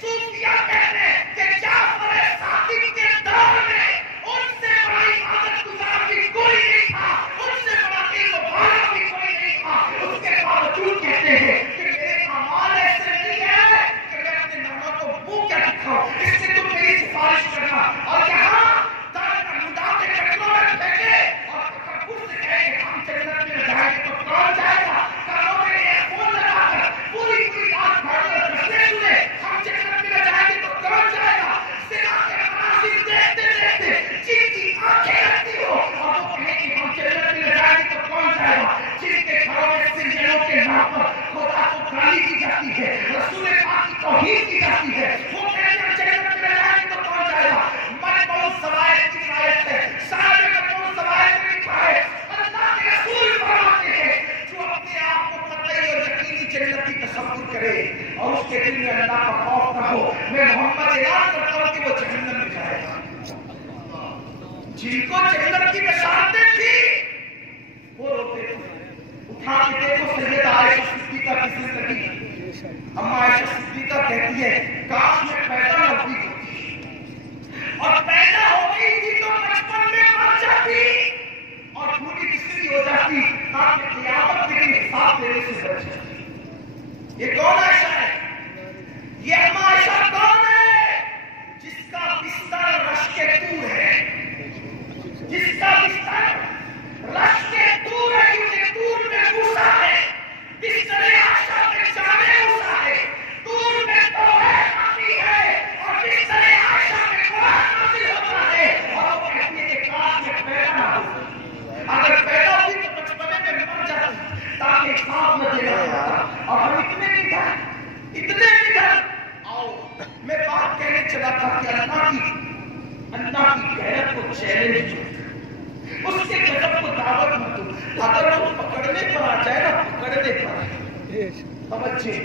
صوفیہ کہتے ہیں کہ جعفر صادق کے دور میں ان سے بڑا عبادت گزار بھی کوئی نہیں تھا، ان سے بڑا دین و بھالا بھی کوئی نہیں تھا. اس کے باوجود کہتے ہیں کہ میرے اعمال ایسے نہیں ہے کہ میں اپنے نامہ کو منہ کیا دکھاؤں، اس سے تم میری سفارش کرنا. اور یہاں دار الہدا کے چکروں میں پھینکے اور تکبر سے کہے کہ ہم جنت میں جائیں گے تو کون جائے گا. کانوں میں ایئر فون لگا کر پوری رات بھر فیصلے سنے، ہم جنت میں جائیں گے تو کون جائے گا. زنا کے مناظر دیکھتے دیکھتے جن کی آنکھیں لگتی ہو اور وہ کہیں کہ ہم جنت میں جائیں گے تو کون جائے گا. جن کے گھروں میں سنجروں کے نام پر خدا کو گالی کی جاتی ہے، رسول پاک کی توہین کی جاتی ہے، وہ کہتے ہیں ہم جنت میں جائیں گے تو کون جائے گا. مجموع الزوائد کی روایت ہے، صاحب مجموع الزوائد میں لکھا ہے اللہ کے رسول فرماتے ہیں جو اپنے آپ کو قطعی اور یقینی جنتی تصور کرے اور اس کے دل میں اللہ کا خوف نہ ہو، میں محمد اعلان کرتا ہوں کہ وہ جہنم میں جائے گا. جن کو جنت کی بشارتیں تھی وہ روتے تھے. اٹھا کے دیکھو سیدہ عائشہ صدیقہ کی زندگی. اما عائشہ صدیقہ کہتی ہے کاش میں پیدا نہ ہوئی ہوتی، اور پیدا ہو گئی تھی تو بچپن میں مر جاتی اور پوری بستری ہو جاتی تاکہ قیامت کے دن حساب دینے سے بچ جاتی. یہ کون عائشہ ہے؟ یہ اما عائشہ کون ہے؟ جس کا بستر رش کے طور ہے، جس کا بستر رش کے طور ہے، کیونکہ طور میں موسیٰ ہے، بستر عائشہ میں جامع موسیٰ ہے، طور میں توحید آتی ہے اور بستر عائشہ میں قرآن نازل ہوتا ہے. اور وہ کہتی ہے کہ کاش میں پیدا نہ ہو، اگر پیدا ہوئی تو بچپنے میں مر جاتی تاکہ حساب نہ دینا ہوتا. اور ہم اتنے نگھر آؤ، میں بات کہنے چلا تھا کہ اللہ کی غیرت کو چیلنج دو، اس کے غضب کو دعوت مت دو. اگر وہ پکڑنے پر آ جائے نا، پکڑنے پر توجہ،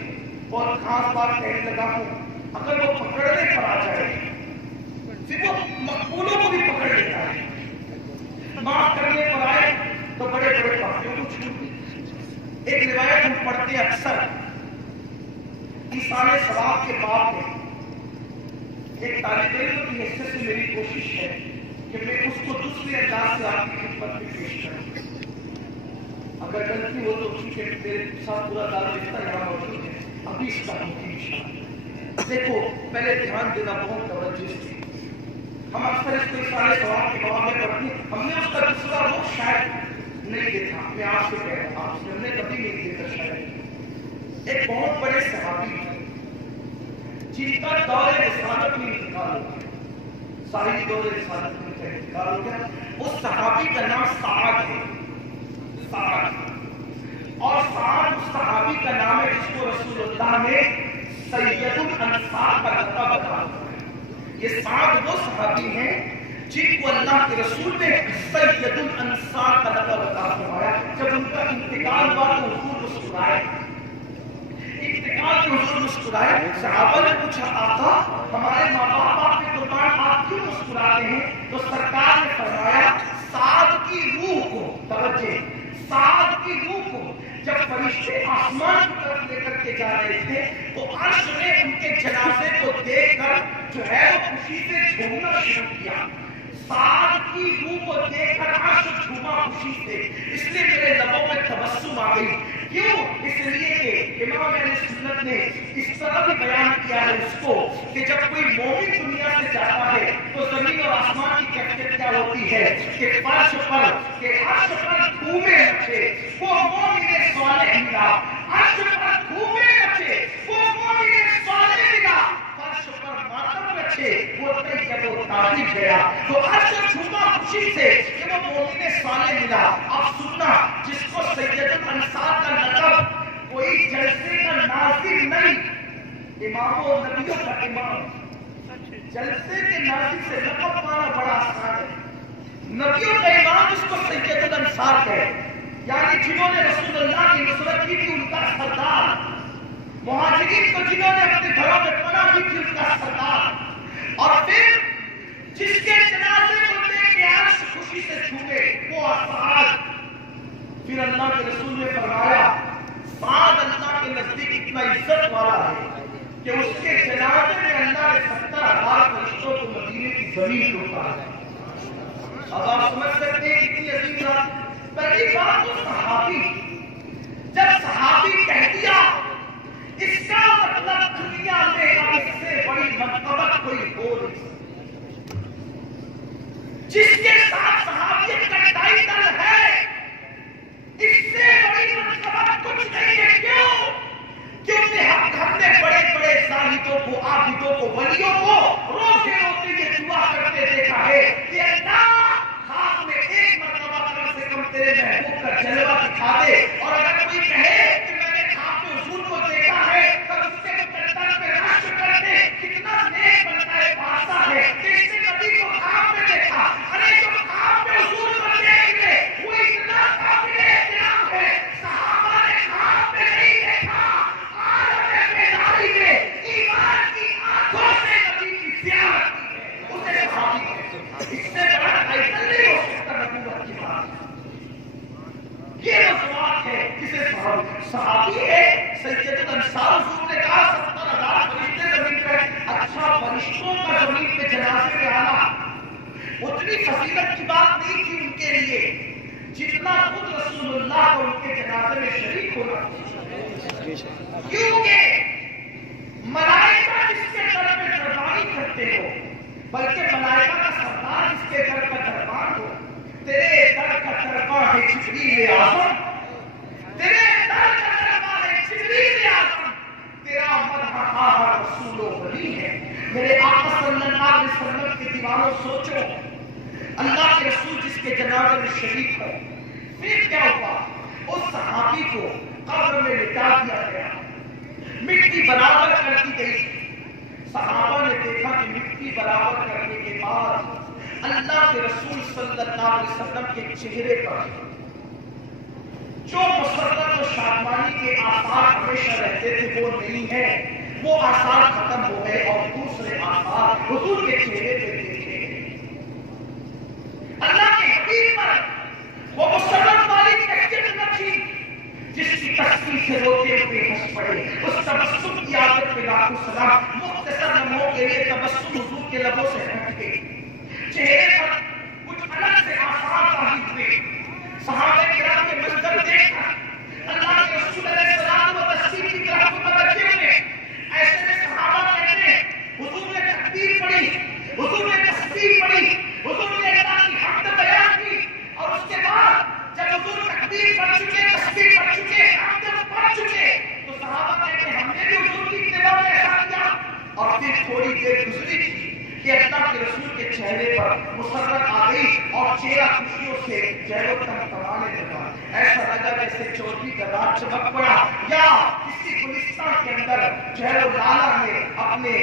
بہت خاص بات کہنے لگا ہوں، اگر وہ پکڑنے پر آ جائے پھر وہ مقبولوں کو بھی پکڑ لیتا ہے. ہم پڑھتے ہیں اکثر ایصال ثواب کے باب میں، ایک طالب علم کی حیثیت سے میری کوشش ہے کہ میں اس کو دوسرے انداز سے آپ کی خدمت میں پیش کروں۔ اگر غلطی ہو تو چونکہ میرے ساتھ پورا دارالفتہ یہاں موجود ہے، ابھی اس کا ہوتی انشاءاللہ۔ دیکھو پہلے دھیان دینا بہت توجہ سے، ہم اکثر اس کو ایصال ثواب کے باب میں پڑھتے ہیں، ہم نے اس کا دوسرا رخ شاید نہیں دیکھا، میں آپ سے کہہ رہا ہوں، آپ سے ہم نے کبھی نہیں دیکھا شاید۔ ایک بہت بڑے صحابی جن کا دور رسالت میں انتقال ہو گیا، ساری دور رسالت میں انتقال ہو گیا، اس صحابی کا نام سعد ہے، سعد، اور سعد اس صحابی کا نام ہے جس کو رسول اللہ نے سید الانصار کا لقب عطا کیا۔ یہ سعد وہ صحابی ہیں جن کو اللہ کے رسول نے سید الانصار کا لقب عطا فرمایا۔ جب ان کا انتقال ہوا تو حضور مسکرائے، انتقال کے حضور مسکرائے۔ صحابہ نے پوچھا آقا ہمارے ماں باپ آپ کے قربان آپ کیوں مسکراتے ہیں؟ تو سرکار نے فرمایا سعد کی روح کو، توجہ، سعد کی روح کو جب فرشتے آسمان کی طرف لے کر کے جا رہے تھے تو عرش نے ان کے جنازے کو دیکھ کر جو ہے وہ خوشی سے جھومنا شروع کیا۔ سعد کی روح کو دیکھ کر عرش جھوما خوشی سے، اس لیے میرے لبوں میں تبسم آ گئی۔ کیوں؟ اس لیے کہ امام اہل سنت نے اس طرح بھی بیان کیا ہے اس کو کہ جب کوئی مومن دنیا سے جاتا ہے تو زمین اور آسمان کی کیفیت کیا ہوتی ہے کہ فرش پر، کہ عرش پر دھومے مچے وہ مومن صالح ملا، عرش پر دھومے مچے وہ مومن صالح ملا، فرش پر ماتم مچے وہ طیب و طاہر گیا۔ تو عرش جھوما خوشی سے کہ وہ مومن صالح ملا۔ اب سننا، جس کو سید الانصار کا لقب کوئی جلسے کا ناظر نہیں، امام و نبیوں کا امام، جلسے کے ناظر سے لقب پانا بڑا آسان ہے۔ نبیوں کا امام جس کو سید الانصار کہے، یعنی جنہوں نے رسول اللہ کی نصرت کی تھی ان کا سردار، مہاجرین کو جنہوں نے اپنے گھروں میں پناہ دی تھی ان کا سردار، اور پھر جس کے جنازے کو دیکھ کے عرش خوشی سے جھومے وہ سعد۔ پھر اللہ کے رسول نے فرمایا سعد اللہ کے نزدیک اتنا عزت والا ہے کہ اس کے جنازے میں اللہ نے 70,000 فرشتوں کو مدینے کی زمین کو اتارا۔ اب آپ سمجھ سکتے ہیں کتنی عظیم بات۔ پہلی بات تو صحابی، جب صحابی کہہ دیا اس کا مطلب دنیا میں اب اس سے بڑی منقبت کوئی ہو نہیں۔ جس کے ساتھ صحابیت کا ٹائٹل ہے اس سے بڑی منقبت کچھ نہیں ہے۔ کیوں؟ کیونکہ ہم نے بڑے بڑے زاہدوں کو، عابدوں کو، ولیوں کو روزے روتے ہوئے دعا کرتے دیکھا ہے کہ اللہ خواب میں ایک مرتبہ کم سے کم تیرے محبوب کا جلوہ دکھا دے، اور اگر کوئی کہے کہ میں نے خواب میں حضور کو دیکھا ہے تو اس کے مقدر پہ رشک کر دے، کتنا نیک بنتا ہے، بادشاہ ہے کہ اس نے نبی کو خواب میں دیکھا۔ ارے جو خواب میں حضور کو دیکھ لے وہ اتنا قابل احترام ہے، صحابہ نے خواب میں نہیں دیکھا، عالم بیداری میں ایمان کی آنکھوں سے نبی کی زیارت کی ہے، اسے صحابی کہتے ہیں۔ اس سے بڑا ٹائٹل نہیں ہو سکتا نبوت کی بات۔ یہ رسوات ہے جسے صحابی ہے۔ سید الانصار حضور نے کہا 70,000 فرشتے زمین پہ، اچھا فرشتوں کا زمین پہ جنازے میں آنا اتنی فضیلت کی بات نہیں تھی ان کے لیے جتنا خود رسول اللہ کو ان کے جنازے میں شریک ہونا، کیونکہ ملائکہ جس کے در پہ دربانی کرتے ہو، بلکہ ملائکہ کا سردار جس کے در کا دربان ہو، تیرے در کا دربان ہے جبریل اعظم، تیرے در کا دربان ہے جبریل اعظم، تیرا مدحہ رسول و ولی ہے۔ میرے آقا صلی اللہ علیہ وسلم کے دیوانوں سوچو، اللہ کے رسول جس کے جنازے میں شریک ہو، پھر کیا ہوا؟ اس صحابی کو قبر میں لٹا دیا گیا، مٹی برابر کر دی گئی۔ صحابہ نے دیکھا کہ مٹی برابر کرنے کے بعد اللہ کے رسول صلی اللہ علیہ وسلم کے چہرے پر جو مسرت و شادمانی کے آثار ہمیشہ رہتے تھے وہ نہیں ہے، وہ آثار ختم ہو گئے اور دوسرے آثار حضور کے چہرے پہ دیکھے گئے۔ اللہ کے حبیب پر وہ مسرت والی کیفیت نہ تھی جس کی تصویر سے تبسم حضور کے لبوں سے ہٹ گئے، چہرے پر کچھ الگ سے آثار ظاہر ہوئے. صحابہ کرام کے منظر دیکھ کر اللہ کے رسول علیہ السلام و تسلیم کی طرف متوجہ ہوئے. ایسے میں صحابہ کہتے ہیں حضور نے تکبیر پڑھی، حضور نے تسبیح پڑھی، حضور نے اللہ کی حمد بیان کی، اور اس کے بعد جب حضور تکبیر پڑھ چکے، تسبیح پڑھ چکے، حمد پڑھ چکے، تو صحابہ کہتے ہیں ہم نے بھی حضور کی اتباع میں ایسا کیا. اور پھر تھوڑی دیر گزری تھی کہ اللہ کے رسول کے چہرے پر مسرت آ گئی اور چہرہ خوشیوں سے چہروں تمتمانے لگا. ایسا لگا جیسے چوٹی کا رات چمک پڑا، یا کسی گلستان کے اندر چہرہ لالا نے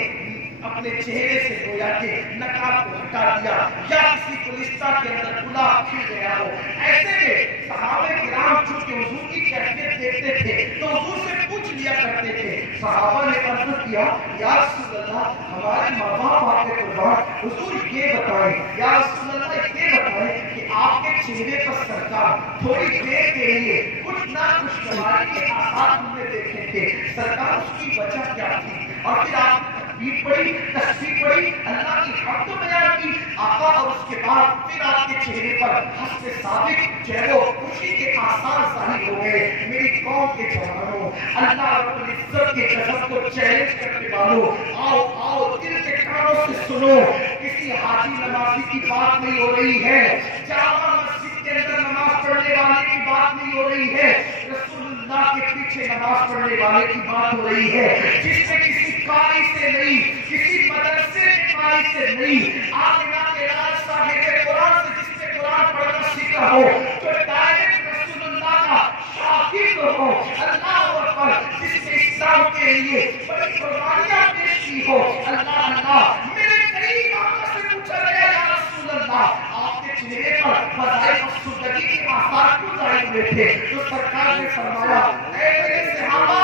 اپنے چہرے سے گویا کہ نقاب کو ہٹا دیا، یا کسی گلستان کے اندر گلاب کھل گیا ہو. ایسے میں صحابہ کرام چونکہ حضور کی کیفیت دیکھتے تھے تو حضور سے پوچھ لیا کرتے تھے. صحابہ نے عرض کیا یا رسول اللہ ہمارے ماں باپ آپ کے قربان، حضور یہ بتائیں یا رسول اللہ یہ بتائیں کہ آپ کے چہرے پر سرکار تھوڑی دیر کے لیے کچھ نہ کچھ بیماری کے آثار ہم نے دیکھے تھے، سرکار اس کی وجہ کیا تھی؟ اور پھر آپ تکبیر پڑھی، تسبیح پڑھی، اللہ کی حمد بیان کی آقا، اور اس کے بعد پھر آپ کے چہرے پر حسن ثابت چہروں خوشی کے آثار ظاہر ہو گئے. میری قوم کے جوانوں، اللہ رب العزت کے غضب کو چیلنج کرنے والوں، آؤ آؤ دل کے کانوں سے سنو. کسی حاجی نمازی کی بات نہیں ہو رہی ہے، جامع مسجد کے اندر نماز پڑھنے والے کی بات نہیں ہو رہی ہے، رسول اللہ کے پیچھے نماز پڑھنے والے کی بات ہو رہی ہے، جس میں کسی قاری سے نہیں، کسی مدرسے کے قاری سے نہیں، آمنہ کے لال صاحب قرآن سے جس نے قرآن پڑھنا سیکھا ہو، جو ڈائریکٹ رسول اللہ کا شاگرد ہو، اللہ اکبر، جس نے اسلام کے لیے بڑی قربانیاں پیش کی ہو. اللہ اللہ میرے قریب آقا سے پوچھا گیا یا رسول اللہ آپ کے چہرے پر فضائل افسردگی کے آثار کیوں ظاہر ہوئے تھے؟ تو سرکار نے فرمایا اے میرے صحابہ،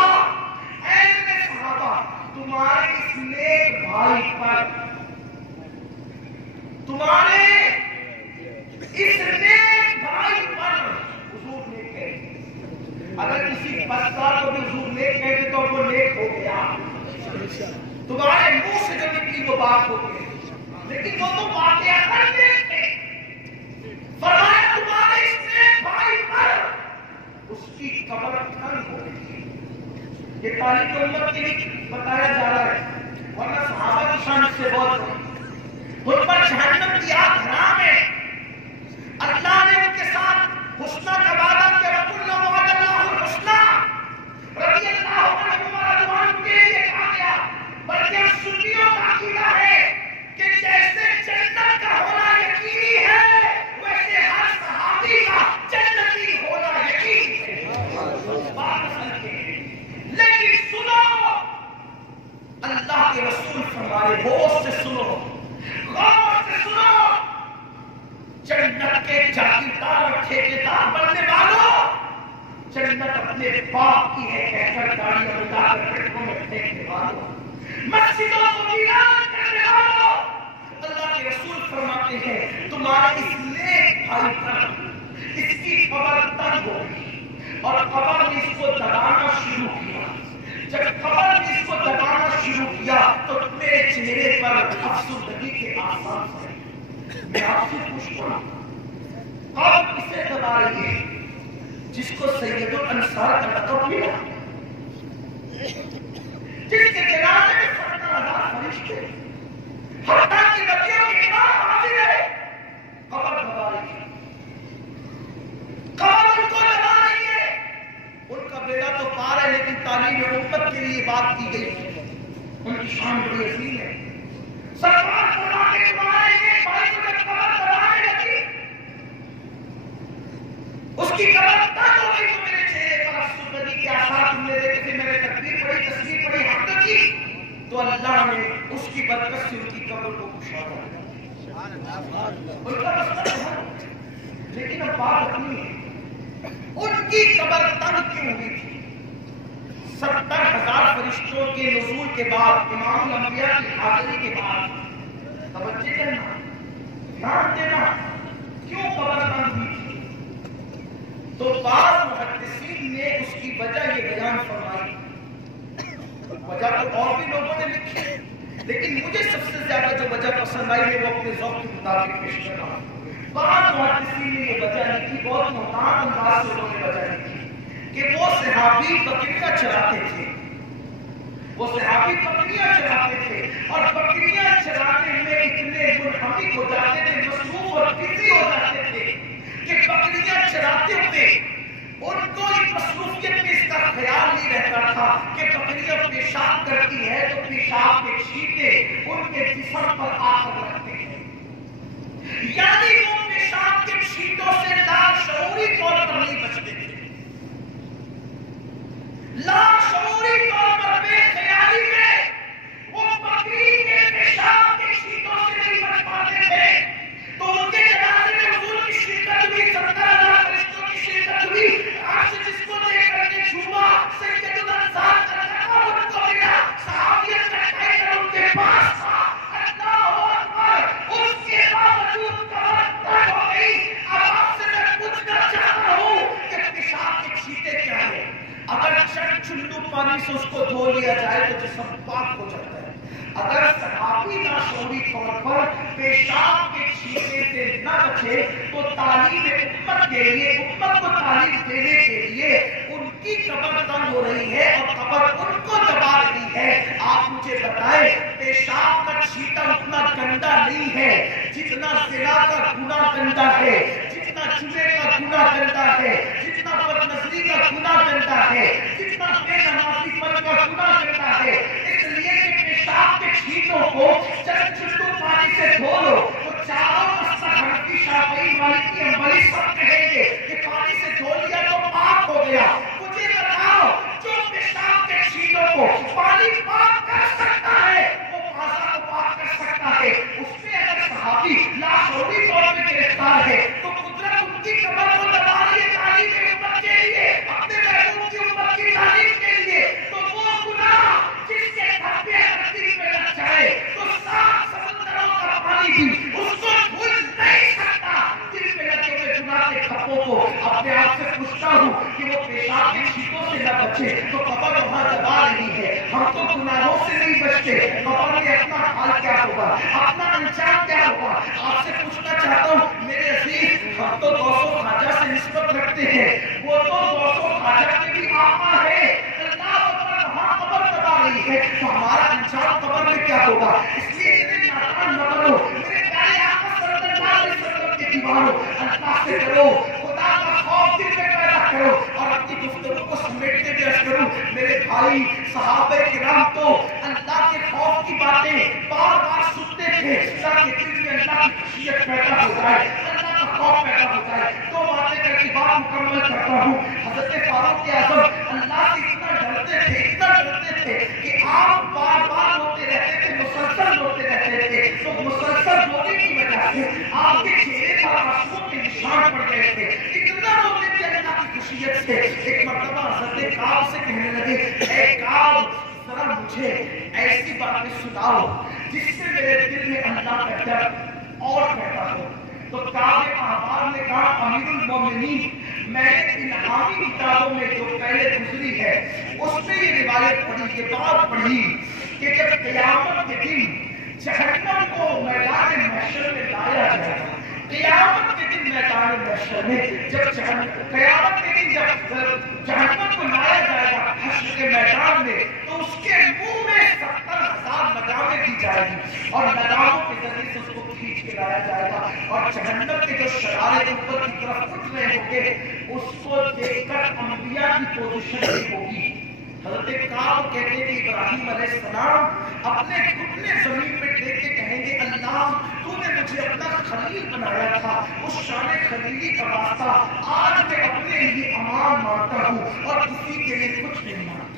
اے میرے صحابہ، تمہارے اس نیک بھائی پر، تمہارے اس نیک بھائی پر حضور نے کہے. اگر کسی بدکار کو بھی حضور نیک کہتے تو وہ نیک ہو گیا، تمہارے منہ سے جو نکلی وہ بات ہو گئی، لیکن وہ تو واقعہ کرتے تھے. فرمایا تمہارے اس نیک بھائی پر اس کی قبر تنگ ہو گئی. یہ تاریخ امت کے لیے بتایا جا رہا ہے، ورنہ صحابہ کی شان سے بہت بڑی، ان پر جہنم کی آگ حرام ہے. اللہ نے ان کے ساتھ حسنہ کا وعدہ کیا، وَقُلْ وَعَدَ اللَّهُ الْحُسْنَى، رضی اللہ عنہم ورضوان کے لیے کہا گیا. بلکہ سنیوں کا عقیدہ ہے کہ جیسے جنت کا ہونا یقینی ہے ویسے ہر صحابی کا جنتی ہونا یقینی ہے. لیکن سنو، اللہ کے رسول فرمائے ہوش سے سنو، غور سے سنو، جنت کے جاگیردار اور ٹھیکیدار بننے والوں، جنت اپنے باپ کی ہے کہہ کر گاڑیاں اٹھا کر پیٹوں میں پھینکنے والوں، مسجدوں کو ویران کرنے والوں، اللہ کے رسول فرماتے ہیں تمہارے اس نیک بھائی پر اس کی قبر تنگ ہو گئی اور قبر نے اس کو دبانا شروع کیا. جب قبر نے اس کو دبانا شروع کیا تو میرے چہرے پر افسردگی کے آثار تھے. میں آپ سے پوچھتا ہوں قبر کسے دبا رہی ہے؟ جس کو سید الانصار کا لقب ملا، جس کے جنازے میں 70,000 فرشتے، حتیٰ کہ نبیوں کے امام حاضر ہے، قبر دبا رہی ہے. قبر ان کو دبا رہی ہے. ان کا بیٹا تو پار ہے لیکن تعلیم امت کے لیے بات کی گئی. ان کی شان بڑی عظیم ہے. سرکار فرماتے ہیں تمہارے ایک بھائی کو جب قبر دبانے لگی، اس کی قبر تنگ ہو گئی تو میرے چہرے پر افسردگی کے آثار تم نے دیکھے تھے. میں نے تکبیر پڑھی، تسبیح پڑھی، حمد کی، تو اللہ نے اس کی برکت سے ان کی قبر کو کشادہ. ان کا مسئلہ ہے لیکن اب بات اپنی ہے. ان کی قبر تنگ کیوں ہوئی تھی؟ 70,000 فرشتوں کے نزول کے بعد، امام الانبیاء کی حاضری کے بعد، توجہ کرنا، دھیان دینا، کیوں قبر تنگ ہوئی تھی؟ تو بعض محدثین نے اس کی وجہ یہ بیان فرمائی. وجہ تو اور بھی لوگوں نے لکھی لیکن مجھے سب سے زیادہ جو وجہ پسند آئی ہے وہ اپنے ذوق کے مطابق پیش کر رہا ہوں۔ بعض محدثین نے یہ وجہ نہیں کی، بہت محتاط انداز سے انہوں نے وجہ نہیں کی کہ وہ صحابی بکریاں چراتے تھے، وہ صحابی بکریاں چراتے تھے اور بکریاں چرانے میں اتنے منہمک ہو جاتے تھے، مصروف اور بزی ہو جاتے تھے کہ بکریاں چراتے ہوئے ان کو اس مصروفیت میں اس کا خیال نہیں رہتا تھا کہ بکریاں پیشاب کرتی ہے تو پیشاب کے چھینٹے ان کے جسم پر آ کر رکھتے ہیں، یعنی وہ پیشاب کے چھینٹوں سے لاشعوری طور پر نہیں بچتے تھے، لاشعوری طور پر بے خیالی میں وہ بکری کے پیشاب کے چھینٹوں سے نہیں بچ پاتے تھے، تو ان کے جنازے میں حضور کی شرکت ہوئی، 70,000 فرشتوں کی شرکت ہوئی، عرش جس کو دیکھ کر کے جھوما، سید الانصار کا لقب ان کو ملا، صحابیت کا ٹائٹل ان کے پاس تھا، اللہ اکبر، اس کے باوجود قبر تک ہو گئی۔ اب آپ سے میں پوچھنا چاہتا ہوں کہ پیشاب کے چھینٹے کیا ہیں؟ اگر چند چلو پانی سے اس کو دھو لیا جائے تو جسم پاک ہو جاتا ہے، اگر صحابی لاشعوری طور پر پیشاب کے چھینٹے سے نہ بچے تو تعلیم امت کے لیے، امت کو تعلیم دینے کے لیے ان کی قبر تنگ ہو رہی ہے اور قبر ان کو دبا رہی ہے۔ آپ مجھے بتائیں پیشاب کا چھینٹا اتنا گندا نہیں ہے جتنا زنا کا گناہ گندا ہے، جتنا جمعے کا گناہ گندا ہے، جتنا بدنظری کا گناہ گندا ہے، جتنا بے نمازی پن کا گناہ گندا ہے۔ اس لیے کہ پیشاب کے چھینٹوں کو چند چلو پانی سے دھو لو تو چاروں مسلک حنفی، شافعی، مالکی، حنبلی سب کہیں گے کہ پانی سے دھو لیا تو پاک ہو گیا۔ مجھے بتاؤ جو پیشاب کے چھینٹوں کو پانی پاک کر سکتا ہے وہ فضا کو پاک کر سکتا ہے، اس میں اگر صحابی لاشعوری طور پہ گرفتار ہے تو قدرت ان کی قبر کو دبا رہی ہے تعلیم امت کے لیے، اپنے محبوب کی امت کی تعلیم کے لیے، تو وہ گناہ جس کے دھبے تقدیر میں لگ جائے تو 7 سمندروں کا پانی بھی اس کو دھل نہیں سکتا۔ دل میں لگے ہوئے گناہ کے کھپوں کو اپنے آپ سے پوچھتا ہوں کہ وہ پیشاب کے چھینٹوں سے نہ بچے تو قبر وہاں دبا رہی ہے۔ ہم تو گناہوں سے نہیں بچتے، قبر میں اپنا حال کیا ہوگا، اپنا انجام کیا ہوگا؟ آپ سے پوچھنا چاہتا ہوں میرے عزیز، ہم تو 200 خواجہ سے نسبت رکھتے ہیں، وہ تو 200 خواجہ کے بھی آقا ہے، اللہ اکبر، وہاں قبر دبا رہی ہے تو ہمارا انجام قبر میں کیا ہوگا؟ اس لیے میرے نادان نہ بنو، میرے پیارے آقا صلی اللہ علیہ وسلم کے دیوانوں، اللہ سے ڈرو، خدا کا خوف دل میں پیدا کرو اور اپنی گفتگو کو سمیٹتے ہوئے عرض کروں میرے بھائی صحابہ کرام تو اللہ کے خوف کی باتیں بار بار سنتے تھے تاکہ دل میں اللہ کی خشیت پیدا ہو جائے، اللہ کا خوف پیدا ہو جائے۔ دو باتیں کر کے بات مکمل کرتا ہوں۔ حضرت فاروق اعظم اللہ سے اتنا ڈرتے تھے کہ آپ بار بار روتے رہتے تھے، مسلسل روتے رہتے تھے، تو مسلسل رونے کی وجہ سے آپ کے چہرے پر آنسوؤں کے نشان پڑ گئے تھے، اتنا روتے تھے اللہ کی خشیت سے۔ ایک مرتبہ حضرت کعب سے کہنے لگے، اے کعب ذرا مجھے ایسی باتیں سناؤ جس سے میرے دل میں اللہ کا ڈر اور پیدا ہو۔ تو کعب احبار نے کہا، امیر المومنین، میں نے الہامی کتابوں میں جو پہلے گزری ہے اس میں یہ روایت پڑھی، یہ بات پڑھی کہ جب قیامت کے دن جہنم کو میدان محشر میں لایا جائے گا، قیامت کے دن میدان محشر میں جب قیامت کے دن جب جہنم کو لایا جائے گا حشر کے میدان میں تو اس کے منہ میں 70,000 لگامیں دی جائے گی اور لگاموں کے ذریعے سے اس کو کھینچ کے لایا جائے گا اور جہنم کے جو شرارے اوپر کی طرف اٹھ رہے ہوں گے اس کو دیکھ کر انبیاء کی پوزیشن بھی ہوگی۔ حضرت کعب کہتے ہیں کہ ابراہیم علیہ السلام اپنے گھٹنے زمین پہ ٹیک کے کہیں گے، اللہ تو نے مجھے اپنا خلیل بنایا تھا، اس شان خلیلی کا واسطہ آج میں اپنے لیے امان مانگتا ہوں اور کسی کے لیے کچھ نہیں مانگتا۔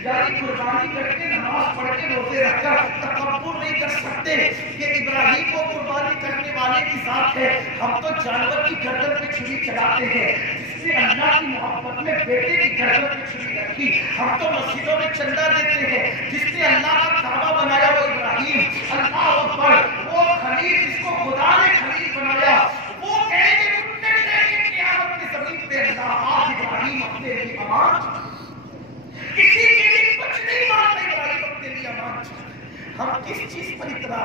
یعنی قربانی کر کے، نماز پڑھ کے، روزے رکھ کر تکبر نہیں کر سکتے کہ ابراہیم کو قربانی کرنے والے کی ذات ہے، ہم تو جانور کی گردن پہ چھری چلاتے ہیں، جس نے اللہ کی محبت میں بیٹے کی گردن پہ چھری رکھی، ہم تو مسجدوں میں چندہ دیتے ہیں، جس نے اللہ کا کعبہ بنایا وہ ابراہیم، اللہ اکبر، وہ خلیل جس کو خدا نے خلیل بنایا، وہ کہیں گے گھٹنے ٹیک کے قیامت کی زمین پہ، اللہ آج ابراہیم اپنے لیے امان، کسی کے لیے کچھ نہیں مانگتے، ابراہیم اپنے لیے امان۔ ہم کس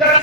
10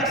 10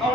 9।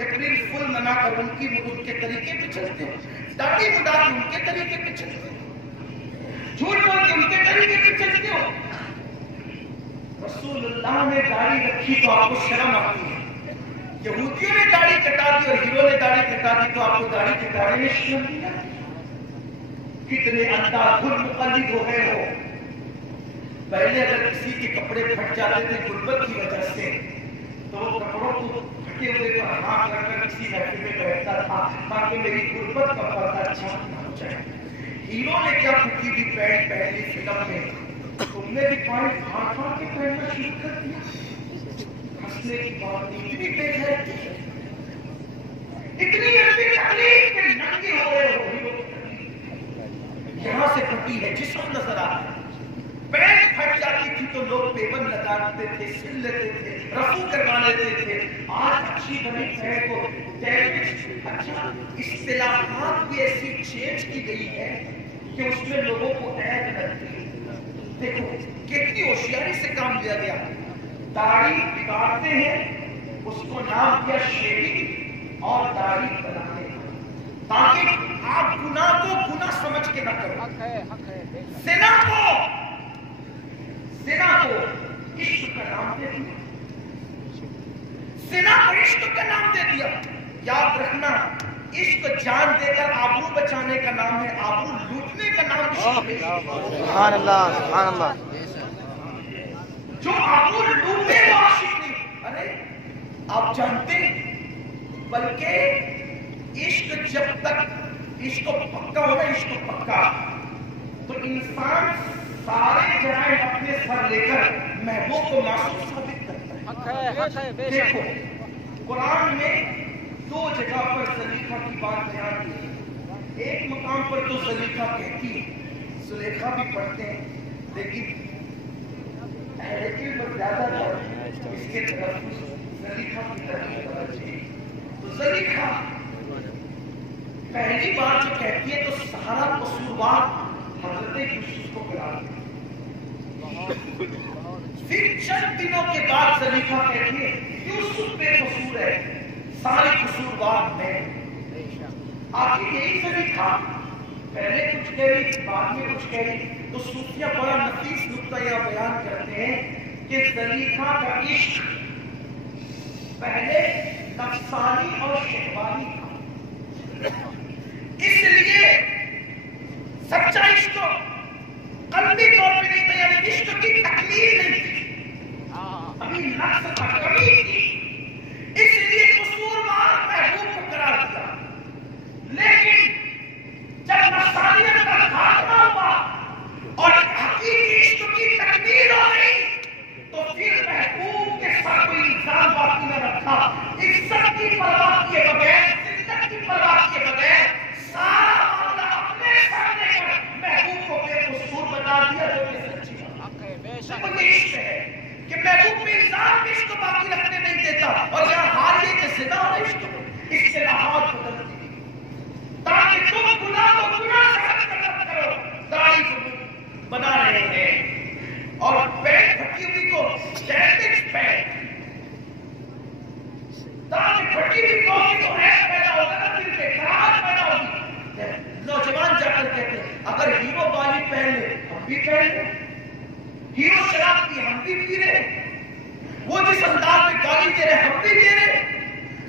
اپریل فل منا کر ان کے طریقے پہ چلتے ہو، داڑھی مڈا کے ان کے طریقے پہ چلتے ہو، جھوٹ بول کے ان کے طریقے پہ چلتے ہو. رسول اللہ نے داڑھی رکھی تو آپ کو شرم آتی ہے. یہودیوں نے داڑھی کٹا دی اور ہیرو نے داڑھی کٹا دی تو آپ کو داڑھی کٹانے میں شرم نہیں آتی. کتنے انداز مقلد ہو گئے ہو. پہلے اگر کسی کے کپڑے پھٹ جاتے تھے غربت کی وجہ سے تو وہ کپڑوں کو پھٹے ہوئے پر ہاتھ رکھ کر کسی محفل میں بیٹھتا تھا تاکہ میری غربت کا پردہ اچھا نہ ہو جائے. ہیرو نے کیا پھٹی ہوئی پینٹ پہنی فلم میں، تم نے بھی پینٹ پھاڑ پھاڑ کے پہننا شروع کر دیا. ہنسنے کی بات اتنی بے غیرتی ہے، اتنی تکلیف کہ ننگے ہو رہے ہو. یہاں سے پھٹی ہے جسم نظر آ رہا ہے. پینٹ پھٹ جاتی تھی تو لوگ پیبند لگا دیتے تھے، سل لیتے تھے، رفو کروا لیتے تھے. آج اچھی بنی پینٹ کو ڈیمیج، اچھا اصطلاحات بھی ایسی چینج کی گئی ہے کہ اس میں لوگوں کو عیب لگتی ہے. دیکھو کتنی ہوشیاری سے کام لیا گیا. داڑھی بگاڑتے ہیں، اس کو نام دیا شیونگ اور داڑھی بنانے کا، تاکہ آپ گناہ کو گناہ سمجھ کے نہ کرو. زنا کو عشق کا نام دے دیا، زنا کو عشق کا نام دے دیا. یاد رکھنا عشق جان دے کر آبرو بچانے کا نام ہے، آبرو لوٹنے کا نام عشق ہے. سبحان اللہ، سبحان اللہ. جو آبرو لوٹنے وہ عاشق نہیں. ارے آپ جانتے بلکہ عشق جب تک عشق پکا ہوگا، عشق پکا تو انسان سارے جرائم اپنے سر لے کر محبوب کو معصوم ثابت کرتا ہے. دیکھو قرآن میں دو جگہ پر زلیخا کی بات بیان کی ہے. ایک مقام پر تو زلیخا کہتی ہے، زلیخا بھی پڑھتے ہیں، لیکن اہل علم زیادہ تر اس کے طرف زلیخا کی طرف ہے. تو زلیخا پہلی بار جو کہتی ہے تو سارا قصوروار حضرت یوسف کو قرار دیا. پھر چند دنوں کے بعد زلیخا کہتی ہے یوسف بے قصور ہے، ساری قصوروار میں. آخر یہی زلیخا پہلے کچھ کہہ رہی بعد میں کچھ کہہ رہی. تو صوفیہ بڑا نفیس نقطہ یہ بیان کرتے ہیں کہ زلیخا کا عشق پہلے نفسانی اور شہوانی تھا، اس لیے سچا عشق قلبی طور پہ نہیں تھا، یعنی عشق کی تکمیل نہیں تھی، ابھی نفس کا کمی تھی، اس لیے قصوروار محبوب کو قرار دیا. لیکن جب نفسانیت کا خاتمہ ہوا اور حقیقی عشق کی تکمیل ہو گئی تو پھر محبوب کے ساتھ کوئی الزام باقی نہ رکھا. عزت کی پرواہ کیے بغیر، عزت کی پرواہ کیے بغیر سارا معاملہ اپنے سر لے کر محبوب کو بے قصور بتا دیا. جو کہ سچی بات یہ عشق ہے کہ محبوب میں الزام عشق کو باقی رکھنے نہیں دیتا. اور یہاں حال یہ کہ زنا اور عشق کو اصطلاحات بدلتی تاکہ تم گناہ کو گناہ سمجھ کر نہ کرو. داڑھی بنا رہے ہیں اور پینٹ پھٹی ہوئی کو ڈیمیج پینٹ، داڑھی پھٹی ہوئی کو ایسا پیدا ہوگا نا دل میں خراش پیدا ہوگی. نوجوان جا کر کہتے ہیں اگر ہیرو بالی پہن لے ہم بھی پہن لیں، ہیرو شراب پی ہم بھی پی رہے، وہ جس انداز میں گالی دے رہے ہم بھی دے رہے.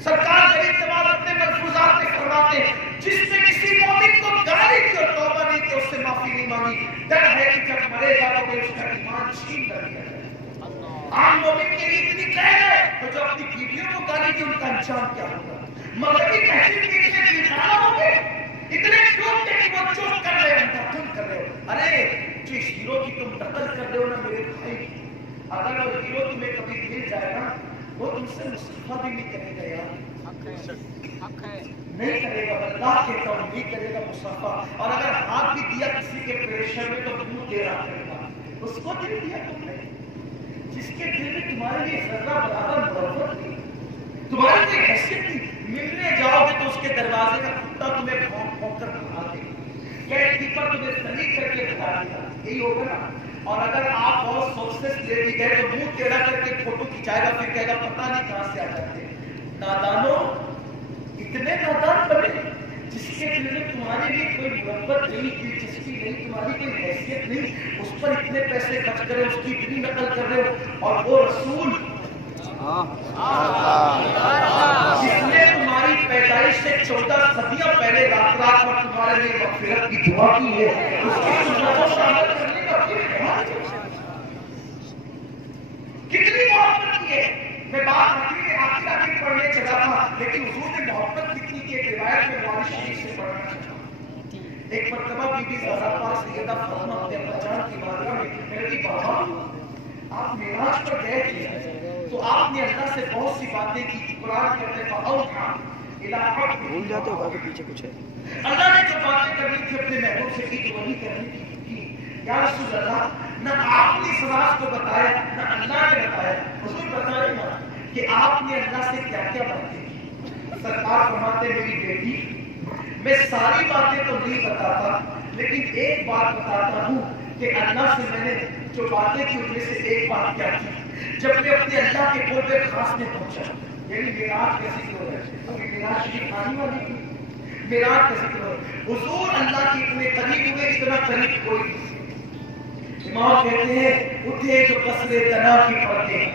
سرکار غریب نواز اپنے ملفوظات میں فرماتے ہیں جس نے کسی مومن کو گالی دی اور توبہ نہیں کی، اس سے معافی نہیں مانگی، ڈر ہے کہ جب مرے گا تو اس کا ایمان چھین کر دیا جائے. عام مومن کے لیے اتنی قید ہے تو جو اپنی بیویوں کو گالی دی ان کا انجام کیا ہوگا. مغربی تہذیب کے اتنے بیمار ہو گئے، اتنے ٹوٹتے کہ وہ چوٹ کر رہے ہیں، نقل کر رہے ہو. ارے جس ہیرو کی تم نقل کر رہے ہو نا میرے بھائی، اگر وہ ہیرو تمہیں کبھی مل جائے نا وہ تم سے مصطفیٰ بھی نہیں کرے گا یار، نہیں کرے گا. اللہ کہتا ہوں نہیں کرے گا مصطفیٰ. اور اگر ہاتھ بھی دیا کسی کے پریشر میں تو منہ دے رہا کرے گا. اس کو دل دیا تم نے جس کے دل میں تمہارے لیے ذرہ برابر محبت تھی، تمہاری کوئی حیثیت تھی. ملنے جاؤ گے تو اس کے دروازے کا کتا تمہیں بھونک بھونک کر بھگا دے گا، گیٹ کیپر تمہیں سلیق کر کے بتا دے گا. یہی ہوگا نا. اور اگر آپ بہت سکسیس لے بھی گئے تو منہ ٹیڑھا کر کے فوٹو کھینچائے گا، پھر کہے گا پتہ نہیں کہاں سے آ جاتے. نادانو اتنے نادان بنے جس کے دل میں تمہارے لیے کوئی محبت نہیں، دلچسپی نہیں، تمہاری کوئی حیثیت نہیں، اس پر اتنے پیسے خرچ کرے، اس کی اتنی نقل کر رہے ہو، اور وہ رسول جس نے تمہاری پیدائش سے 14 صدیاں پہلے رات رات پر تمہارے لیے مغفرت کی دعا کی ہے، اس کی سنت کو شامل کرنے کا کتنی محبت کی ہے۔ میں بات آخر پڑھنے چلا تھا، لیکن حضور نے محبت کتنی کی ایک روایت میں بخاری شریف سے پڑھنا چاہتا۔ ایک مرتبہ بی بی زہرا پاک سیدہ فاطمہ اپنے ابا جان کی بارگاہ میں میرے کی بابا آپ معراج پر گئے تھے تو آپ نے اللہ سے بہت سی باتیں کی، قرآن کہتے ہیں فاوحیٰ الی عبدہ، بھول جاتے ہو بابا پیچھے کچھ ہے۔ اللہ نے جو باتیں کرنی تھی اپنے محبوب سے کی تو وہی کرنی کی۔ یا رسول اللہ، نہ آپ نے اس راز کو بتایا نہ اللہ نے بتایا، حضور بتائے نا کہ آپ نے اللہ سے کیا کیا باتیں کی۔ سرکار فرماتے میری بیٹی میں ساری باتیں تو نہیں بتاتا، لیکن ایک بات بتاتا ہوں کہ اللہ سے میں نے جو باتیں کی ان میں سے ایک بات کیا کی، جب میں اپنے اللہ کے قرب خاص میں پہنچا، یعنی معراج کا ذکر ہو رہا ہے، معراج شریف آنے والی تھی، معراج کا ذکر ہو رہا ہے، حضور اللہ کے اتنے قریب ہوئے، اتنا قریب کوئی نہیں۔ امام کہتے ہیں اٹھے جو قصر تنا کی پڑھتے،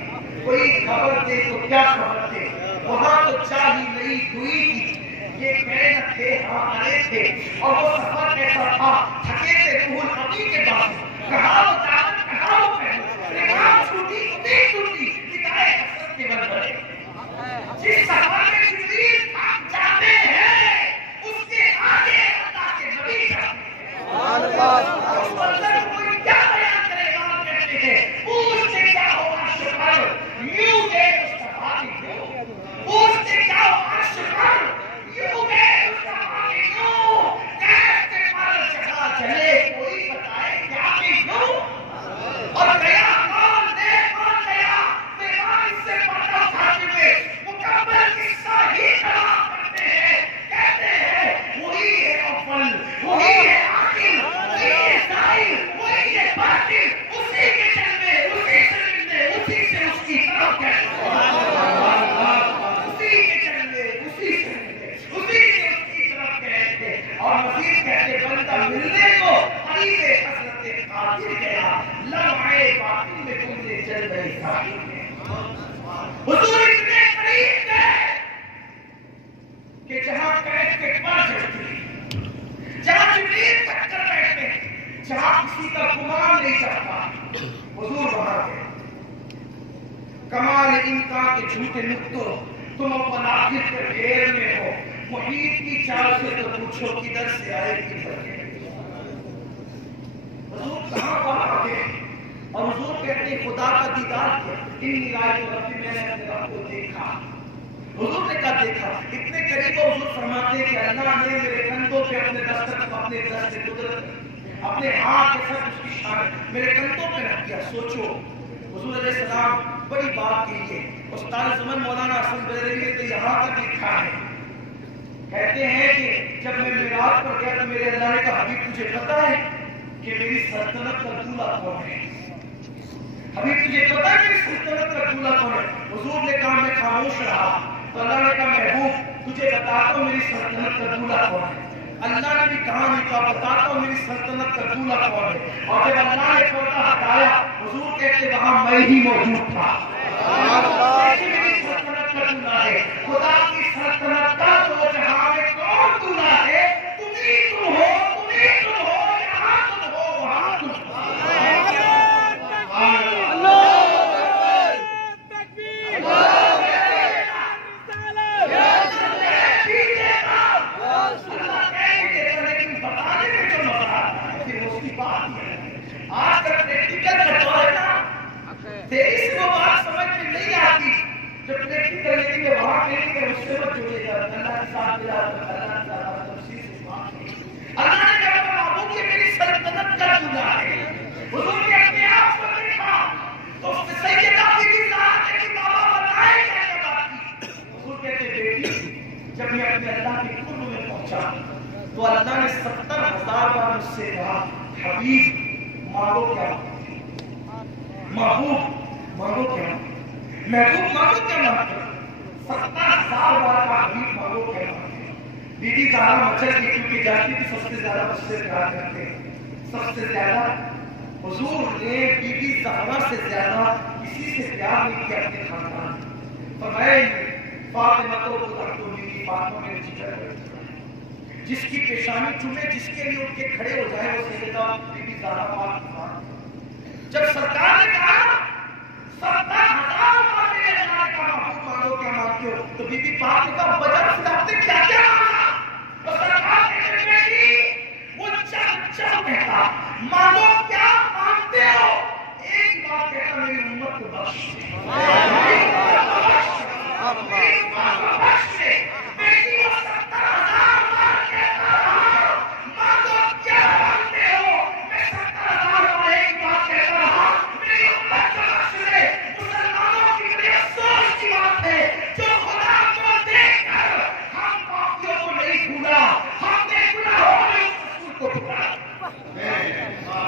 کوئی خبر دے تو کیا خبر دے، وہاں تو چاہی نہیں دوئی تھی، یہ کہنا تھے ہاں آئے تھے، اور وہ سفر ایسا تھا تھکے تھے روح الامین کے پاس، کہاں وہ دامن کہاں وہ پہنو، نکام چھوٹی اتنی چھوٹی نکائے حسرت کے بل بڑے، جس سفر میں جبریل تھک جاتے ہیں اس کے آگے اللہ کے نبی جاتے ہیں، اس منظر کو کوئی کیا بیان کرے گا، کہتے ہیں پوچھتے کیا ہو عرش پر یوں دے مصطفیٰ کی کیوں، پوچھتے کیا ہو عرش پر یوں دے مصطفیٰ کی کیوں، کیسے پر جگہ چلے کوئی بتائے کیا کی کیوں، اور گیا کون دے کون گیا پیغام سے پردہ اٹھاتے ہوئے مکمل قصہ ہی کلام کرتے ہیں، کہتے ہیں وہی ہے اول وہی ہے آخر وہی ہے ظاہر وہی ہے باطن، اسی کے جلوے اسی سے ملنے اسی سے اس کی طرف کہتے اسی کے جلوے اسی سے ملنے اسی سے اس کی طرف کہتے، اور مزید کہتے بندہ ملنے کو قریب حضرت قادر گیا، لمحے باطن میں تم نے جلوے ظاہر میں حضور اتنے قریب گئے کہ جہاں کیف کے پر چڑھتی، جہاں جبریل تک کر بیٹھتے ہیں، جہاں کسی کا گمان نہیں چڑھتا، حضور وہاں گئے۔ کمال انکار کے جھوٹے نقطوں تم اپنا آخر کے گھیر میں ہو، محیط کی چال سے تو پوچھو کدھر سے آئے کدھر گئے، حضور کہاں وہاں گئے، اور حضور کہتے ہیں خدا کا دیدار کیا، انی رأیت ربی، میں نے اپنے رب کو دیکھا، حضور نے کہا دیکھا، اتنے قریب حضور فرماتے ہیں کہ اللہ نے میرے کندھوں پہ اپنے دستخط اپنے دست قدرت اپنے ہاتھ کے ساتھ اس کی شان میرے کندھوں پہ رکھ دیا۔ سوچو حضور علیہ السلام بڑی بات کہیے، استاد زمن مولانا حسن بریلوی نے تو یہاں تک لکھا ہے، کہتے ہیں کہ جب میں معراج پر گیا تو میرے اللہ نے کہا حبیب تجھے پتہ ہے کہ میری سلطنت کا دولہا کون ہے، حبیب تجھے پتہ ہے میری سلطنت کا دولہا کون ہے، حضور نے کہا میں خاموش رہا، تو اللہ نے کہا محبوب تجھے بتاتا ہوں میری سلطنت کا دولہا کون ہے، اللہ نے بھی کہا نہیں کہا بتاتا ہوں میری سلطنت کا دولہا کون ہے، اور جب اللہ نے پردہ ہٹایا حضور کہتے وہاں میں ہی موجود تھا، میری سلطنت کا دولہا ہے، خدا کی سلطنت کا دو جہاں میں کون دولہا ہے، تم ہی تم ہو، تم ہی تم ہو، یہاں تم ہو وہاں تم ہو۔ آج کا پریکٹیکل کا دور ہے نا، تیری سے وہ بات سمجھ میں نہیں آتی، جو پریکٹیکل لیکن میں وہاں کہیں کہ اس سے وہ جڑے گا، اللہ کے ساتھ ملا، اللہ کے ساتھ تفصیل سے بات ہے، اللہ نے کہا کہ محبوب یہ میری سلطنت کا دولہا ہے، حضور نے اپنے آپ کو دیکھا تو سیدہ بی بی زہرا نے کہ بابا بتائے کیا کیا بات کی، حضور کہتے بیٹی جب میں اپنے اللہ کے قرب میں پہنچا تو اللہ نے 70,000 بار مجھ سے کہا حبیب مانگو کیا، محبوب مانگو کیا، محبوب مانگو کیا مانگتے، 70,000 بار کا حبیب مانگو کیا مانگتے، بی بی زہرا مچل کی کیونکہ جانتی تھی سب سے زیادہ مجھ سے پیار کرتے ہیں، سب سے زیادہ حضور نے بی بی زہرا سے زیادہ کسی سے پیار نہیں کیا اپنے خاندان میں. فرمایا فاطمہ تو تحت میری فاطمہ میرے جگر ہے، جس کی پیشانی چومے، جس کے لیے ان کے کھڑے ہو جائے وہ سیدہ بی بی زہرا پاک کی ماں. جب سرکار نے کہا 70,000 بار میرے اللہ کا محبوب مانگو کیا مانگتے ہو، تو بی بی پاک نے کہا بجٹ سے آپ نے کیا کیا مانگا؟ تو سرکار نے کہا بیٹی وہ چل کہتا مانگو کیا مانگتے ہو، ایک بات کہتا میری امت کو بخش بیٹی وہ 70,000 بار کہتا رہا مانگو کیا مانگتے ہو، میں 70,000 بار ایک بات کہتا رہا میری امت کو بخش دے. مسلمانوں کی بڑی افسوس کی بات ہے جو خدا کو دیکھ کر ہم پاپیوں کو نہیں بھولا، ہم نے گناہوں میں اس رسول کو بھولا.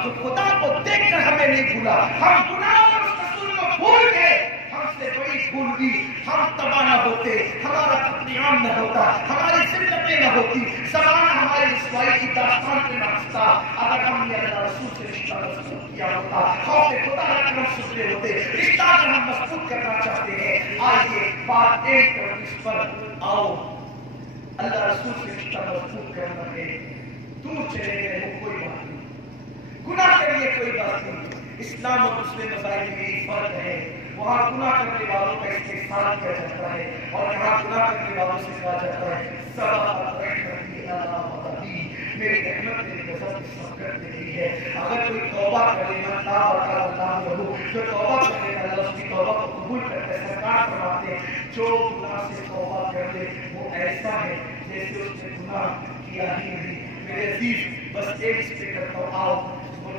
جو خدا کو دیکھ کر ہمیں نہیں بھولا، ہم گناہوں میں اس رسول کو بھول گئے. ہم سے بڑی بھول بھی ہم تباہ نہ ہوتے، ہمارا قتل نہ ہوتا، ہماری ذلتیں نہ ہوتی، زمانہ ہماری رسوائی کی داستان پہ نہ ہنستا اگر ہم نے اللہ رسول سے رشتہ مضبوط کیا ہوتا. خوف خدا رکھ کر ہم سدھرے ہوتے. رشتہ اگر ہم مضبوط کرنا چاہتے ہیں آئیے بات ایک کر اس پر آؤ. اللہ رسول سے رشتہ مضبوط کرنا ہے. دور چلے گئے وہ کوئی بات نہیں، گناہ کریے کوئی بات نہیں. اسلام اور دوسرے مذاہب میں یہی فرق ہے، وہاں گناہ کرنے والوں کا استحسان کیا جاتا ہے اور یہاں گناہ کرنے والوں سے کہا جاتا ہے سبقت رحمتی اللہ وغضبی، میری رحمت میری غضب کی سبقت دے دی ہے. اگر کوئی توبہ کرے من تاب اللہ لہو، جو توبہ کرے اللہ اس کی توبہ کو قبول کرتا ہے. سرکار فرماتے ہیں جو گناہ سے توبہ کر لے وہ ایسا ہے جیسے اس نے گناہ کیا ہی نہیں. میرے عزیز بس ایک اس پہ کرتا ہوں، آؤ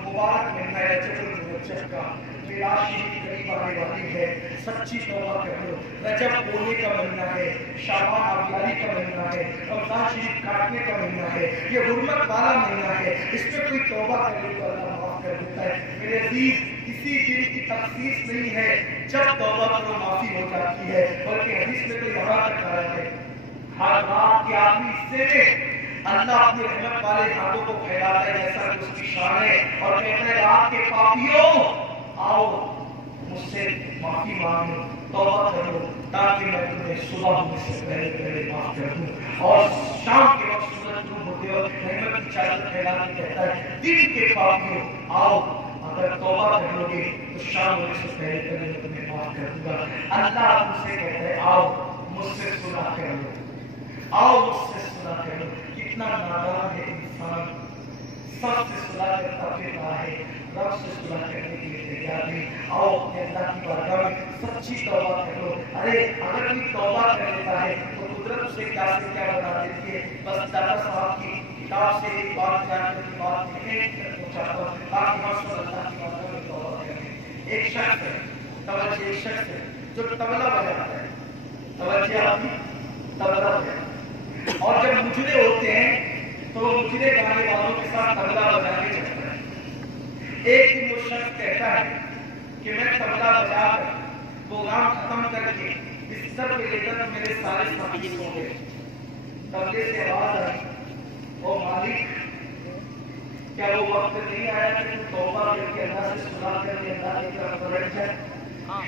مبارک مہینہ ہے رجب المرجب کا، میراج شریف قریب آنے والی ہے. سچی توبہ کر لو. رجب بولنے کا مہینہ ہے، شعبان آبیاری کا مہینہ ہے، رمضان شریف کاٹنے کا مہینہ ہے، یہ حرمت والا مہینہ ہے. اس میں کوئی توبہ کر لے تو اللہ معاف کر دیتا ہے. میرے عزیز کسی دن کی تخصیص نہیں ہے جب توبہ کرو معافی ہو جاتی ہے، بلکہ حدیث میں کوئی یہاں تک آیا ہے ہر رات کے آخری حصے میں اللہ اپنے رحمت والے ہاتھوں کو پھیلاتا ہے جیسا کہ اس کی شان ہے اور کہتا ہے رات کے پاپیوں آؤ مجھ سے معافی مانگو، توبہ کرو تاکہ میں تمہیں صبح ہونے سے پہلے پہلے معاف کر دوں. اور شام کے وقت سورج غروب ہوتے وقت رحمت کی چادر پھیلا کے کہتا ہے دن کے پاپیوں آؤ، اگر توبہ کر لو گے تو شام ہونے سے پہلے پہلے میں تمہیں معاف کر دوں گا. اللہ تم سے کہتا ہے آؤ مجھ سے صلح کر لو، آؤ مجھ سے صلح کر لو. کتنا نادان ہے انسان، سب سے صلح کرتا پھرتا ہے، رب سے صلح کرنے کے لیے تیار نہیں. آؤ اپنے اللہ کی بارگاہ میں سچی توبہ کر لو. ارے اگر کوئی توبہ کر لیتا ہے تو قدرت اسے کیا سے کیا بتا دیتی ہے. بس دادا صاحب کی کتاب سے ایک بات جان کر کی بات پہنچاتا ہوں تاکہ ہم سب اللہ کی بارگاہ میں توبہ کریں. ایک شخص ہے توجہ، ایک شخص ہے جو طبلہ بجاتا ہے، توجہ آپ کی طبلہ بجاتا ہے، اور جب مجرے ہوتے ہیں تو وہ مجرے گانے والوں کے ساتھ طبلہ بجا کے چلتا ہے. ایک دن وہ شخص کہتا ہے کہ میں طبلہ بجا کر پروگرام ختم کر کے بستر پہ لے کر میرے سارے ساتھی سو گئے. طبلے سے آواز آئی او مالک کیا وہ وقت نہیں آیا کہ تم توبہ کر کے اللہ سے صلح کر کے اللہ کی طرف پلٹ جائے.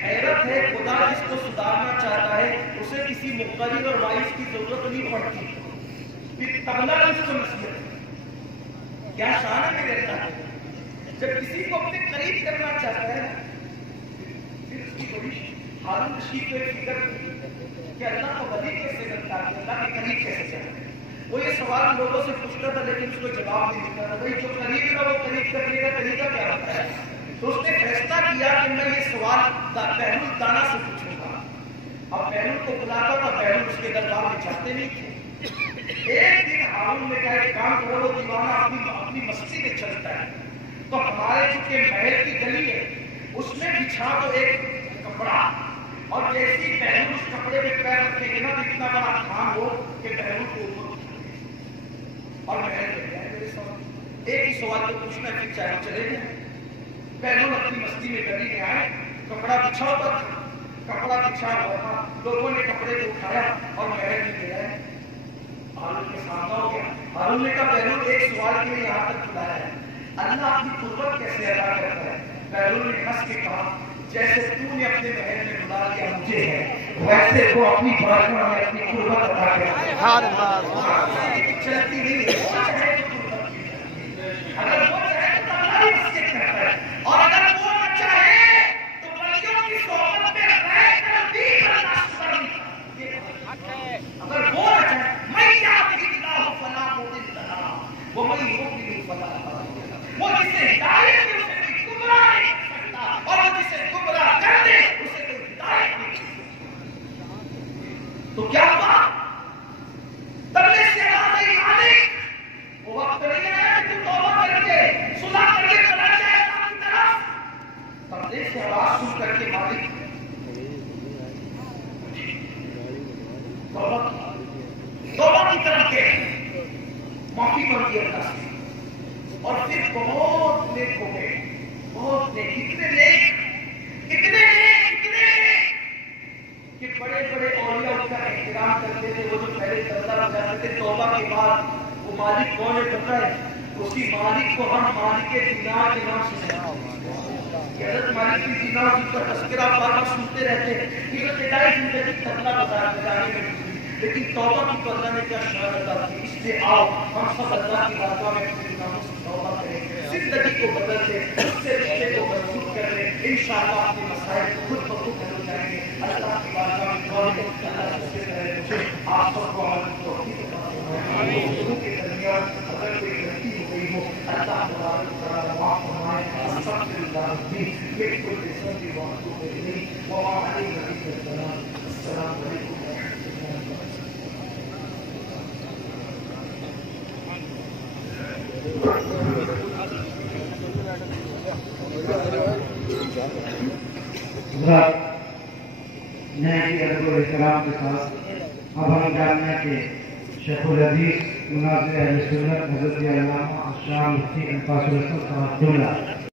حیرت ہے خدا جس کو سدھارنا چاہتا ہے اسے کسی مقرر اور وائس کی ضرورت نہیں پڑتی. پھر طبلہ اس کو نصیحت کیا شان ہے میرے اللہ. جب کسی کو اپنے قریب کرنا چاہتا ہے پھر اس کی بڑی ہارون رشید کو ایک فکر کہ اللہ کو ولی کیسے کرتا ہے، اللہ کے قریب کیسے چاہتا ہے. وہ یہ سوال لوگوں سے پوچھتا تھا لیکن اس کو جواب نہیں ملتا تھا. بھائی جو قریب ہے وہ قریب کرنے کا طریقہ کیا ہوتا ہے. تو اس نے فیصلہ کیا کہ میں یہ سوال بہلول دانا سے پوچھوں گا. اب بہلول کو بلاتا تھا، بہلول اس کے دربار میں جاتے نہیں تھے. ایک دن ہارون نے کہا ایک کام کرو، وہ دیوانہ اپنی مستی میں چلتا ہے تو ہمارے چونکہ محل کی گلی ہے اس میں بچھا تو ایک کپڑا، اور جیسی بہلول اس کپڑے میں پیر رکھے گی نا تو اتنا بڑا تھان ہو کہ بہلول کو اوپر اور محل مل جائے. میرے ساتھ ایک ہی سوال تو پوچھنا ہے پھر چاہے چلے گئے. بہلول اپنی مستی میں گلی میں آئے، کپڑا بچھا ہوا تھا، کپڑا بچھا ہوا تھا، لوگوں نے کپڑے کو اٹھایا اور محل میں لے آئے. ہارون کے سامنے ہو گیا. ہارون نے کہا بیرون ایک سوال کے لیے یہاں تک بلایا ہے, اللہ اپنی قربت کیسے ادا کرتا ہے؟ بیرون نے ہنس کے کہا جیسے تو نے اپنے محل میں بلا لیا مجھے ہے, ویسے وہ اپنی بارگاہ میں اپنی قربت ادا کرتا ہے. چلتی نہیں ہے, اگر وہ چاہے تو اللہ بھی اس سے کرتا ہے, اور اگر وہ نہ چاہے تو ولیوں کی صحبت میں رہ کر بھی برداشت کرنی. اگر وہ نہ چاہے, میں یہاں اللہ فلا مضل لہ ومن یضلل فلا ہادی لہ, وہ جسے ہدایت دے اسے کوئی گمراہ نہیں کر سکتا, اور وہ جسے گمراہ کر دے اسے کوئی ہدایت نہیں کر سکتا. تو کیا ہوا؟ تبلیغ سے نہیں آنے وہ وقت نہیں آیا کہ تو توبہ کر کے صلح کر کے چلا جائے اللہ کی طرف. تبلیغ سے آواز سن کر کے مالک توبہ کی طرف کے معافی مانگی اللہ سے, اور پھر بہت نیک ہو گئے, بہت نیک, اتنے نیک کہ بڑے بڑے اولیاء ان کا احترام کرتے تھے. وہ جو پہلے سجدہ لگاتے تھے توبہ کے بعد, وہ مالک کون ہے پتہ ہے؟ اسی مالک کو ہم مالک دینار کے نام سے جانتے ہیں. حضرت مالک کی دینار جن کا تذکرہ بار بار سنتے رہتے ہیں کہ وہ ابتدائی زندگی تکلا گزارنے میں گزری, لیکن توبہ کی تو اللہ نے کیا شان عطا کی. اس لیے آؤ ہم سب اللہ کی بارگاہ میں اپنے گناہوں سے توبہ کریں, زندگی کو بدل دیں, اس سے رشتے کو مضبوط کر لیں. انشاءاللہ آپ کے مسائل خود بخود حل ہو جائیں گے. اللہ کی بارگاہ میں دعا ہے کہ اللہ سب سے پہلے مجھے آپ سب کو عمل کی توفیق عطا فرمائے. گفتگو کے درمیان اگر کوئی غلطی ہو گئی ہو اللہ تبارک و تعالی معاف فرمائے. استغفر ربی من کل ذنب واتوب الیہ وما علینا الا البلاغ. السلام علیکم نئے ادب و احترام کے ساتھ اب ہم جاننا ہے کہ شیخ الحدیث مناظر اہل سنت حضرت علامہ الشاہ مفتی الفاظ الحسن صاحب